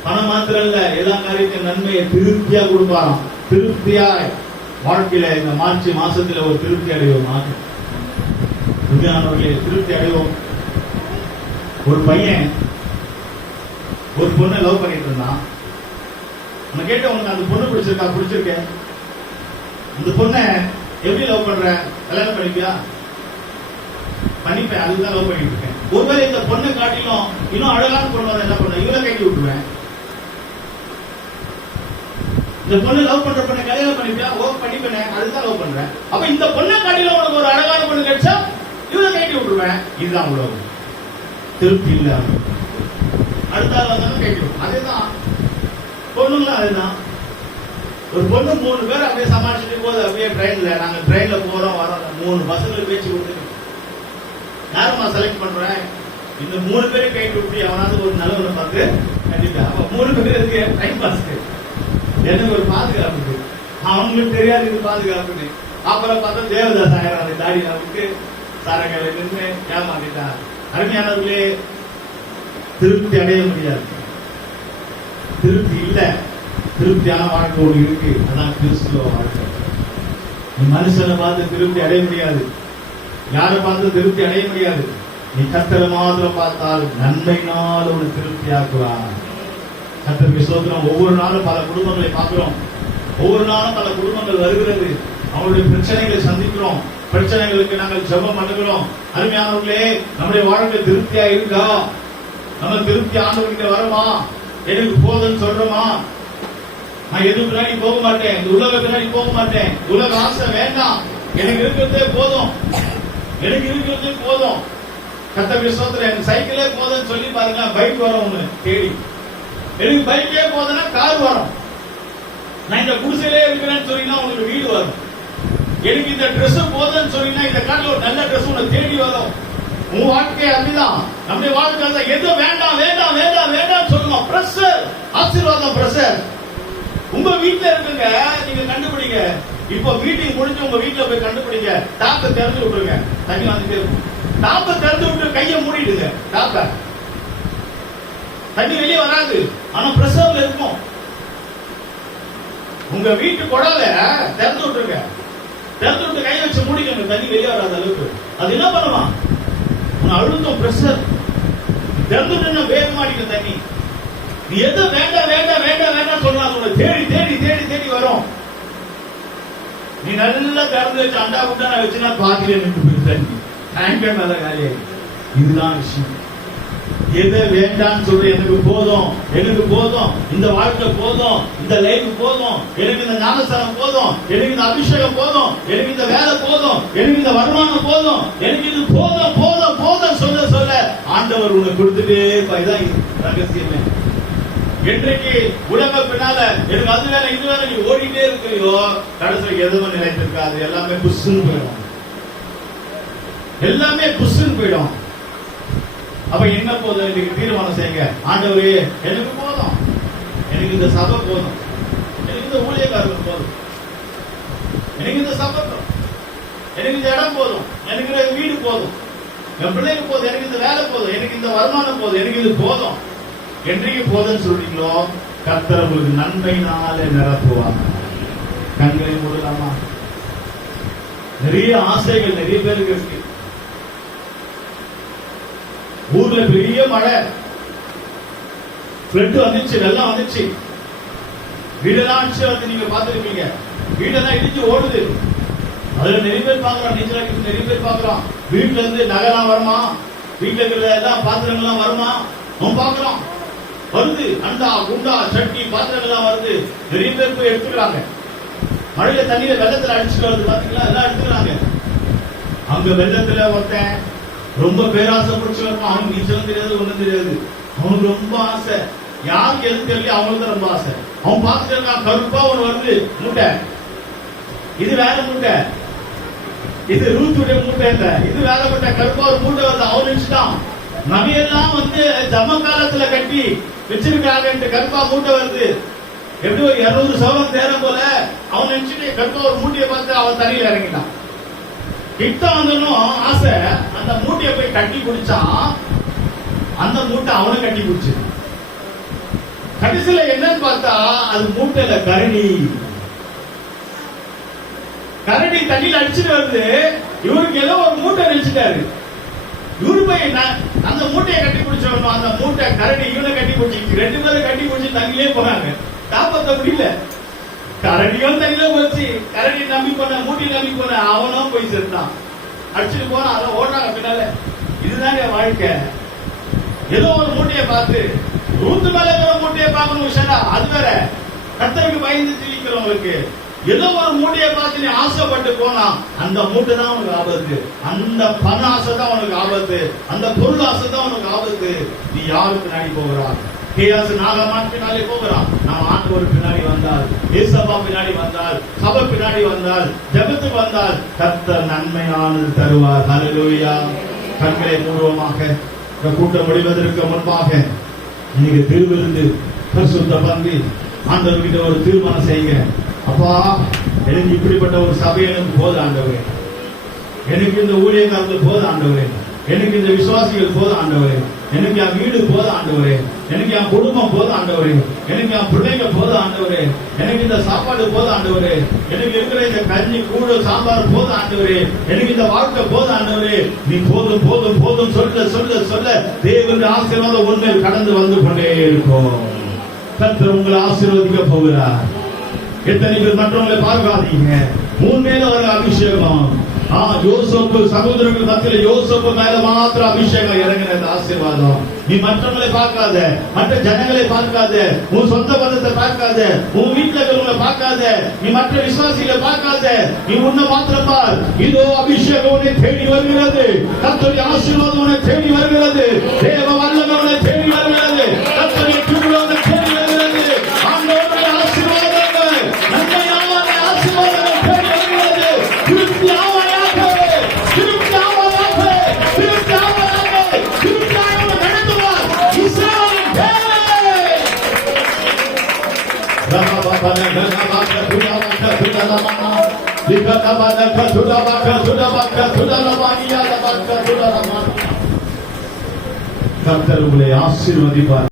பணம் மாத்திரம் இல்ல, எல்லா காரியத்தையும் நன்மையை திருப்தியா கொடுப்பாராம். திருப்தியா வாழ்க்கையில இந்த மார்ச் மாசத்துல ஒரு திருப்தி அடைவோம். திருப்தி அடைவோம். ஒரு பையன் ஒரு பொண்ணை லவ் பண்ணிட்டு இருந்தான். நான் கேட்ட உனக்கு அந்த பொண்ணு பிடிச்சிருக்கா? பிடிச்சிருக்க. அந்த பொண்ணை எப்படி லவ் பண்ற? கல்யாணம் பண்ணிப்பியா? பண்ணிப்பேன், அதுதான் லவ் பண்ணிட்டு இருக்கேன். ஒருவேளை இந்த பொண்ணை காட்டிலும் இன்னும் அழகான பொண்ணு என்ன பண்ண, இவரை கட்டி விட்டுருவேன். இந்த பொண்ணு லவ் பண்ற பொண்ணை கல்யாணம் பண்ணிப்பியா? ஓ பண்ணிப்பேன், அதுதான் லவ் பண்றேன். அப்ப இந்த பொண்ணை காட்டிலும் உனக்கு ஒரு அழகான பொண்ணு கிடைச்சா இவரை கட்டி விட்டுருவேன். இதுதான் உலகம். திருப்தி இல்ல. அடுத்த ஆள் வந்தாலும் கட்டி விடும். அதேதான் பொண்ணுங்களும். அதுதான் ஒரு பொண்ணு 3 பேர் அப்படியே சமாளிச்சுட்டு போகுது. அப்படியே ட்ரெயின்ல, நாங்க ட்ரெயின்ல போறோம் வரோம், 3 பசங்களுக்கு பேச்சு கொடுத்து யாருமா செலக்ட் பண்றேன்? இந்த 3 பேரும் கைட்டு விட்டு அவனாவது ஒரு நல்லவனை பார்த்து கண்டிப்பா. அப்ப 3 பேர் இருக்கு டைம் பாஸ்க்கு, எனக்கு ஒரு பாதுகாப்பு. அவங்களுக்கு தெரியாது இது பாதுகாப்புன்னு. அப்புறம் பார்த்தா தேவதாஸ் ஆயிரம் தாடி நமக்கு சாரங்களை நின்று ஏமாத்திட்டான். அருமையானவர்களே, திருப்தி அடைய முடியாது. திருப்தி இல்ல. திருப்தியான வாழ்க்கை ஒன்று இருக்கு, அதான் கிறிஸ்துவ வாழ்க்கை. நீ மனுஷனை பார்த்து திருப்தி அடைய முடியாது, யாரை பார்த்து திருப்தி அடைய முடியாது. நீ கர்த்தரை மாத்திரம் பார்த்தால் நன்மையினால் ஒரு திருப்தி ஆக்குவார். கர்த்தருக்கு ஸ்தோத்திரம். ஒவ்வொரு நாளும் பல குடும்பங்களை பார்க்கிறோம். ஒவ்வொரு நாளும் பல குடும்பங்கள் வருகிறது. அவங்களுடைய பிரச்சனைகளை சந்திக்கிறோம். பிரச்சனைகளுக்கு நாங்கள் ஜெபம் பண்ணுகிறோம். அருமையானவர்களே, நம்முடைய வாழ்க்கை திருப்தியா இருக்கா? நம்ம திருப்தி ஆண்டவர்கிட்ட வருமா? எனக்கு போதுன்னு சொல்றோமா? நான் எது பின்னாடி போக மாட்டேன், இந்த உலக பின்னாடி போக மாட்டேன். உலக ஆசை வேண்டாம், எனக்கு இருக்கிறதே போதும், எனக்கு இருக்கிறதே போதும். கர்த்தருக்கு ஸ்தோத்திரம். எனக்கு சைக்கிளே போதும்னு சொல்லி பாருங்க, பைக் வரும் ஒண்ணு தேடி. எனக்கு பைக்கே போதுன்னா கார் வரும். நான் இந்த குடிசையிலே இருக்கிறேன்னு சொன்னீங்கன்னா உங்களுக்கு வீடு வரும். எனக்கு இந்த ட்ரெஸ் போதும்னு சொன்னீங்கன்னா இந்த காட்டில் ஒரு நல்ல ட்ரெஸ் உன்னை தேடி வரும். உன் வாழ்க்கை அப்படிதான். நம்முடைய வாழ்க்கை எது வேண்டாம் வேண்டாம் வேண்டாம் வேண்டாம் சொல்லுங்க. பிரஷர், ஆசீர்வாதம் பிரஷர் உங்க வீட்டுல இருக்குங்க. நீங்க கண்டுபிடிங்க. இப்போ மீட்டிங் முடிஞ்சு உங்க வீட்டுல போய் கண்டுபிடிங்க. டாப்பை திறந்து விட்டுருங்க, தண்ணி வந்துட்டே இருக்கும். டாப்பை திறந்து விட்டு கையை மூடிடுங்க. டாப்பை தண்ணி வெளியே வராது, ஆனா பிரஷர்ல இருக்கும். உங்க வீட்டு குடல திறந்து விட்டுருங்க. திறந்து விட்டு கையை வச்சு மூடிக்கங்க, தண்ணி வெளியே வராத அளவுக்கு. அது என்ன பண்ணுவான்? அழுத்தம் பிரஷர். திறந்து விட்டு வேகமா அடிக்கும் தண்ணி. நீ எது வேண்டாம் வேண்டாம் வேண்டாம் வேண்டாம் சொல்றாங்க, தேடி தேடி தேடி தேடி வரும். நீ நல்லா திறந்து வச்சு அண்டா குண்டா வச்சுன்னா பாத்திலே நின்று தண்ணி டேங்கர் மேல காலியாகி. இதுதான் விஷயம். எதை வேண்டான்னு சொல்ற, எனக்கு போதும், எனக்கு போதும், இந்த வாழ்க்கை போதும், இந்த லைஃப் போதும், எனக்கு இந்த ஞானஸ்தானம் போதும், எனக்கு இந்த அபிஷேகம் போதும், எனக்கு இந்த வேலை போதும், எனக்கு இந்த வருமானம் போதும், எனக்கு இது போதும் போதும் போதும் சொல்ல சொல்ல ஆண்டவர் ஆண்டவர் உனக்கு கொடுத்துட்டே இருப்பார். இதான் ரகசியமே. என்றைக்கு உலக பின்னால எனக்கு அது வேலை இது வேலை நீ ஓடிட்டே இருக்கிறியோ, கடைசியில் எதுவும் நிலைத்திருக்காது. எல்லாமே புஷ்ன்னு போயிடும். எல்லாமே புஷ்ன்னு போயிடும். அப்ப என்ன போதும்? இன்னைக்கு தீர்மானம் செய்யுங்க. ஆண்டவரே எனக்கு போதும், எனக்கு இந்த சபை போதும், எனக்கு இந்த ஊழியக்காரர்கள் போதும், எனக்கு இந்த சபை போதும், எனக்கு இந்த இடம் போதும், எனக்கு இந்த வீடு போதும், என் பிள்ளைக்கு போதும், எனக்கு இந்த வேலை போதும், எனக்கு இந்த வருமானம் போதும், எனக்கு இது போதும். என்றைக்கு போதும்னு சொல்றீங்களோ கர்த்தர் உங்களுக்கு நன்மையினாலே நிரப்புவாங்க. கண்களை மூடலாமா? நிறைய ஆசைகள் நிறைய பேருக்கு இருக்கு. ஊர்ல பெரிய மழை, ஃப்ளட் வந்துச்சு, வெள்ளம் வந்துச்சு, வீடெல்லாம் அடிச்சு வந்து நீங்க பாத்துருப்பீங்க. வீடெல்லாம் இடிச்சு ஓடுது. அதுல நிறைய பேர் பாக்குறோம், நீச்சல் அடிச்சு நிறைய பேர் பாக்குறோம். வீட்டுல இருந்து நகைலாம் வருமா, வீட்டுல இருக்கிற எல்லாம் பாத்திரங்கள்லாம் வருமா நம்ம பாக்குறோம். வருது, அண்டா குண்டா சட்டி பாத்திரங்கள்லாம் வருது. நிறைய பேர் போய் எடுத்துக்கிறாங்க. மழையில தண்ணியில வெள்ளத்துல அடிச்சுட்டு வருது பாத்தீங்களா, எல்லாம் எடுத்துக்கிறாங்க. அங்க வெள்ளத்துல ஒருத்தன் ரொம்ப பேராசை பிடிச்சு வரணும். அவனுக்கு நீச்சலும் தெரியாது, ஒண்ணும் தெரியாது. அவனுக்கு ரொம்ப ஆசை. யாருக்கு எது தெரியல, அவனுக்கு தான் ரொம்ப ஆசை. அவன் பார்த்துட்டு இருக்கான், கருப்பா ஒண்ணு வருது மூட்டை. இது வேற மூட்டை, இது ரூத்துடைய மூட்டை இல்ல, இது வேற மூட்டை. கருப்பா ஒரு மூட்டை வருது. அவன் நினைச்சுட்டான் நகையெல்லாம் வந்து ஜம காலத்துல கட்டி வச்சிருக்காங்க. கருப்பா மூட்டை வருது. எப்படி ஒரு 200 சவரம் தேரம் போல. அவன் நினைச்சுட்டு கருப்பா ஒரு மூட்டையை பார்த்து அவன் தண்ணியில இறங்கிட்டான். கிட்ட வந்தனும் ஆசை, அந்த மூட்டையை போய் கட்டி குடிச்சான். அந்த மூட்டை அவனை கட்டி குடிச்சு. கடைசியில என்னன்னு பார்த்தா அது மூட்டையில கரடி. கரடி தண்ணியில அடிச்சுட்டு வருது. இவருக்கு ஏதோ ஒரு மூட்டை நினைச்சிட்டாரு. இவரு போய் அந்த மூட்டையை கட்டி பிடிச்சவனும் அந்த மூட்டை கரடி இவனை கட்டி பிடிச்சி, 2 பேரும் கட்டி பிடிச்சி தண்ணிலே போறாங்க. காப்பாற்ற முடியல. கரடியும் தண்ணியில போச்சு. கரடி நம்பி போன, மூட்டை நம்பி போன, அவனும் போய் செத்தான். அடிச்சுட்டு போனா அதை ஓடுறாங்க பின்னால. இதுதாங்க வாழ்க்கை. ஏதோ ஒரு மூட்டையை பார்த்து, ரூத்து மேல இருக்கிற மூட்டையை பார்க்கணும் விஷயம்டா, அது வேற. கர்த்தருக்கு பயந்து ஜீவிக்கிறவங்களுக்கு ஏதோ ஒரு மூட்டையை பார்த்து நீ ஆசைப்பட்டு போனா அந்த மூட்டை தான் உனக்கு ஆபத்து. அந்த பண ஆசை தான் உனக்கு ஆபத்து. அந்த பொருள் ஆசை தான் உனக்கு ஆபத்து. நீ யாருக்கு பின்னாடி போகிறா? கேயாசு நாகமான் பின்னாடி போகிறான். நாம் ஆண்டவர் பின்னாடி வந்தால், ஏசப்பா பின்னாடி வந்தால், சபை பின்னாடி வந்தால், ஜெபத்துக்கு வந்தால் கர்த்தர் நன்மையானது தருவார். ஹல்லேலூயா. கண்களை மூடுவோமாக. இந்த கூட்டம் முடிவதற்கு முன்பாக நீங்க திருவிருந்து பரிசுத்த பந்தி ஆண்டவர் கிட்ட ஒரு தீர்மானம் செய்யுங்க. அப்பா, எனக்கு இப்படிப்பட்ட ஒரு சபை எனக்கு போதும் ஆண்டவரே. எனக்கு இந்த ஊழியக்காரர்கள் போதும் ஆண்டவரே. எனக்கு இந்த விசுவாசிகள் போதும் ஆண்டவரே. எனக்கு என் வீடு போதும் ஆண்டவரே. எனக்கு என் குடும்பம் போதும் ஆண்டவரே. எனக்கு என் பிள்ளைங்க போதும் ஆண்டவரே. எனக்கு இந்த சாப்பாடு போதும் ஆண்டவரே. எனக்கு இருக்கிற இந்த கஞ்சி கூழ் சாம்பார் போதும் ஆண்டவரே. எனக்கு இந்த வாழ்க்கை போதும் ஆண்டவரே. நீ போதும் போதும் போதும் சொல்ல சொல்ல சொல்ல தேவனுடைய ஆசீர்வாதம் உண்மையில் கடந்து வந்து கொண்டே இருக்கும். கர்த்தர் உங்களை ஆசீர்வதிக்க போகிறார். எத்தனை பேர் மற்றவங்களை பார்க்காதீங்க. உண்மையில ஒரு அபிஷேகம். யோசேப்பு சகோதரர்கள் மத்தியில யோசேப்பு மேல மாத்திரம் அபிஷேகம் இறங்கின ஆசீர்வாதம். நீ மற்றவங்களை பார்க்காத, மற்ற ஜனங்களை பார்க்காத, உன் சொந்த பந்தத்தை பார்க்காத, உன் வீட்டுல இருக்கிறவங்களை பார்க்காத, நீ மற்ற விசுவாசிகளை பார்க்காத, நீ உன்னை மாத்திரம் பார். இதோ அபிஷேகம் உன்னை தேடி வருகிறது. கர்த்தருடைய ஆசீர்வாதம் உன்னை தேடி வருகிறது. தேவ வல்லமை உன்னை தேடி வருகிறது. கர்த்தருடைய கிருபை உன்னை தேடி வருகிறது. ஆண்டவருடைய ஆசீர்வாதங்கள், நன்மையான ஆசீர்வாதங்கள் தேடி வருகிறது. கிறிஸ்துவாக கர்த்தர் உங்களை ஆசீர்வதிப்பார்.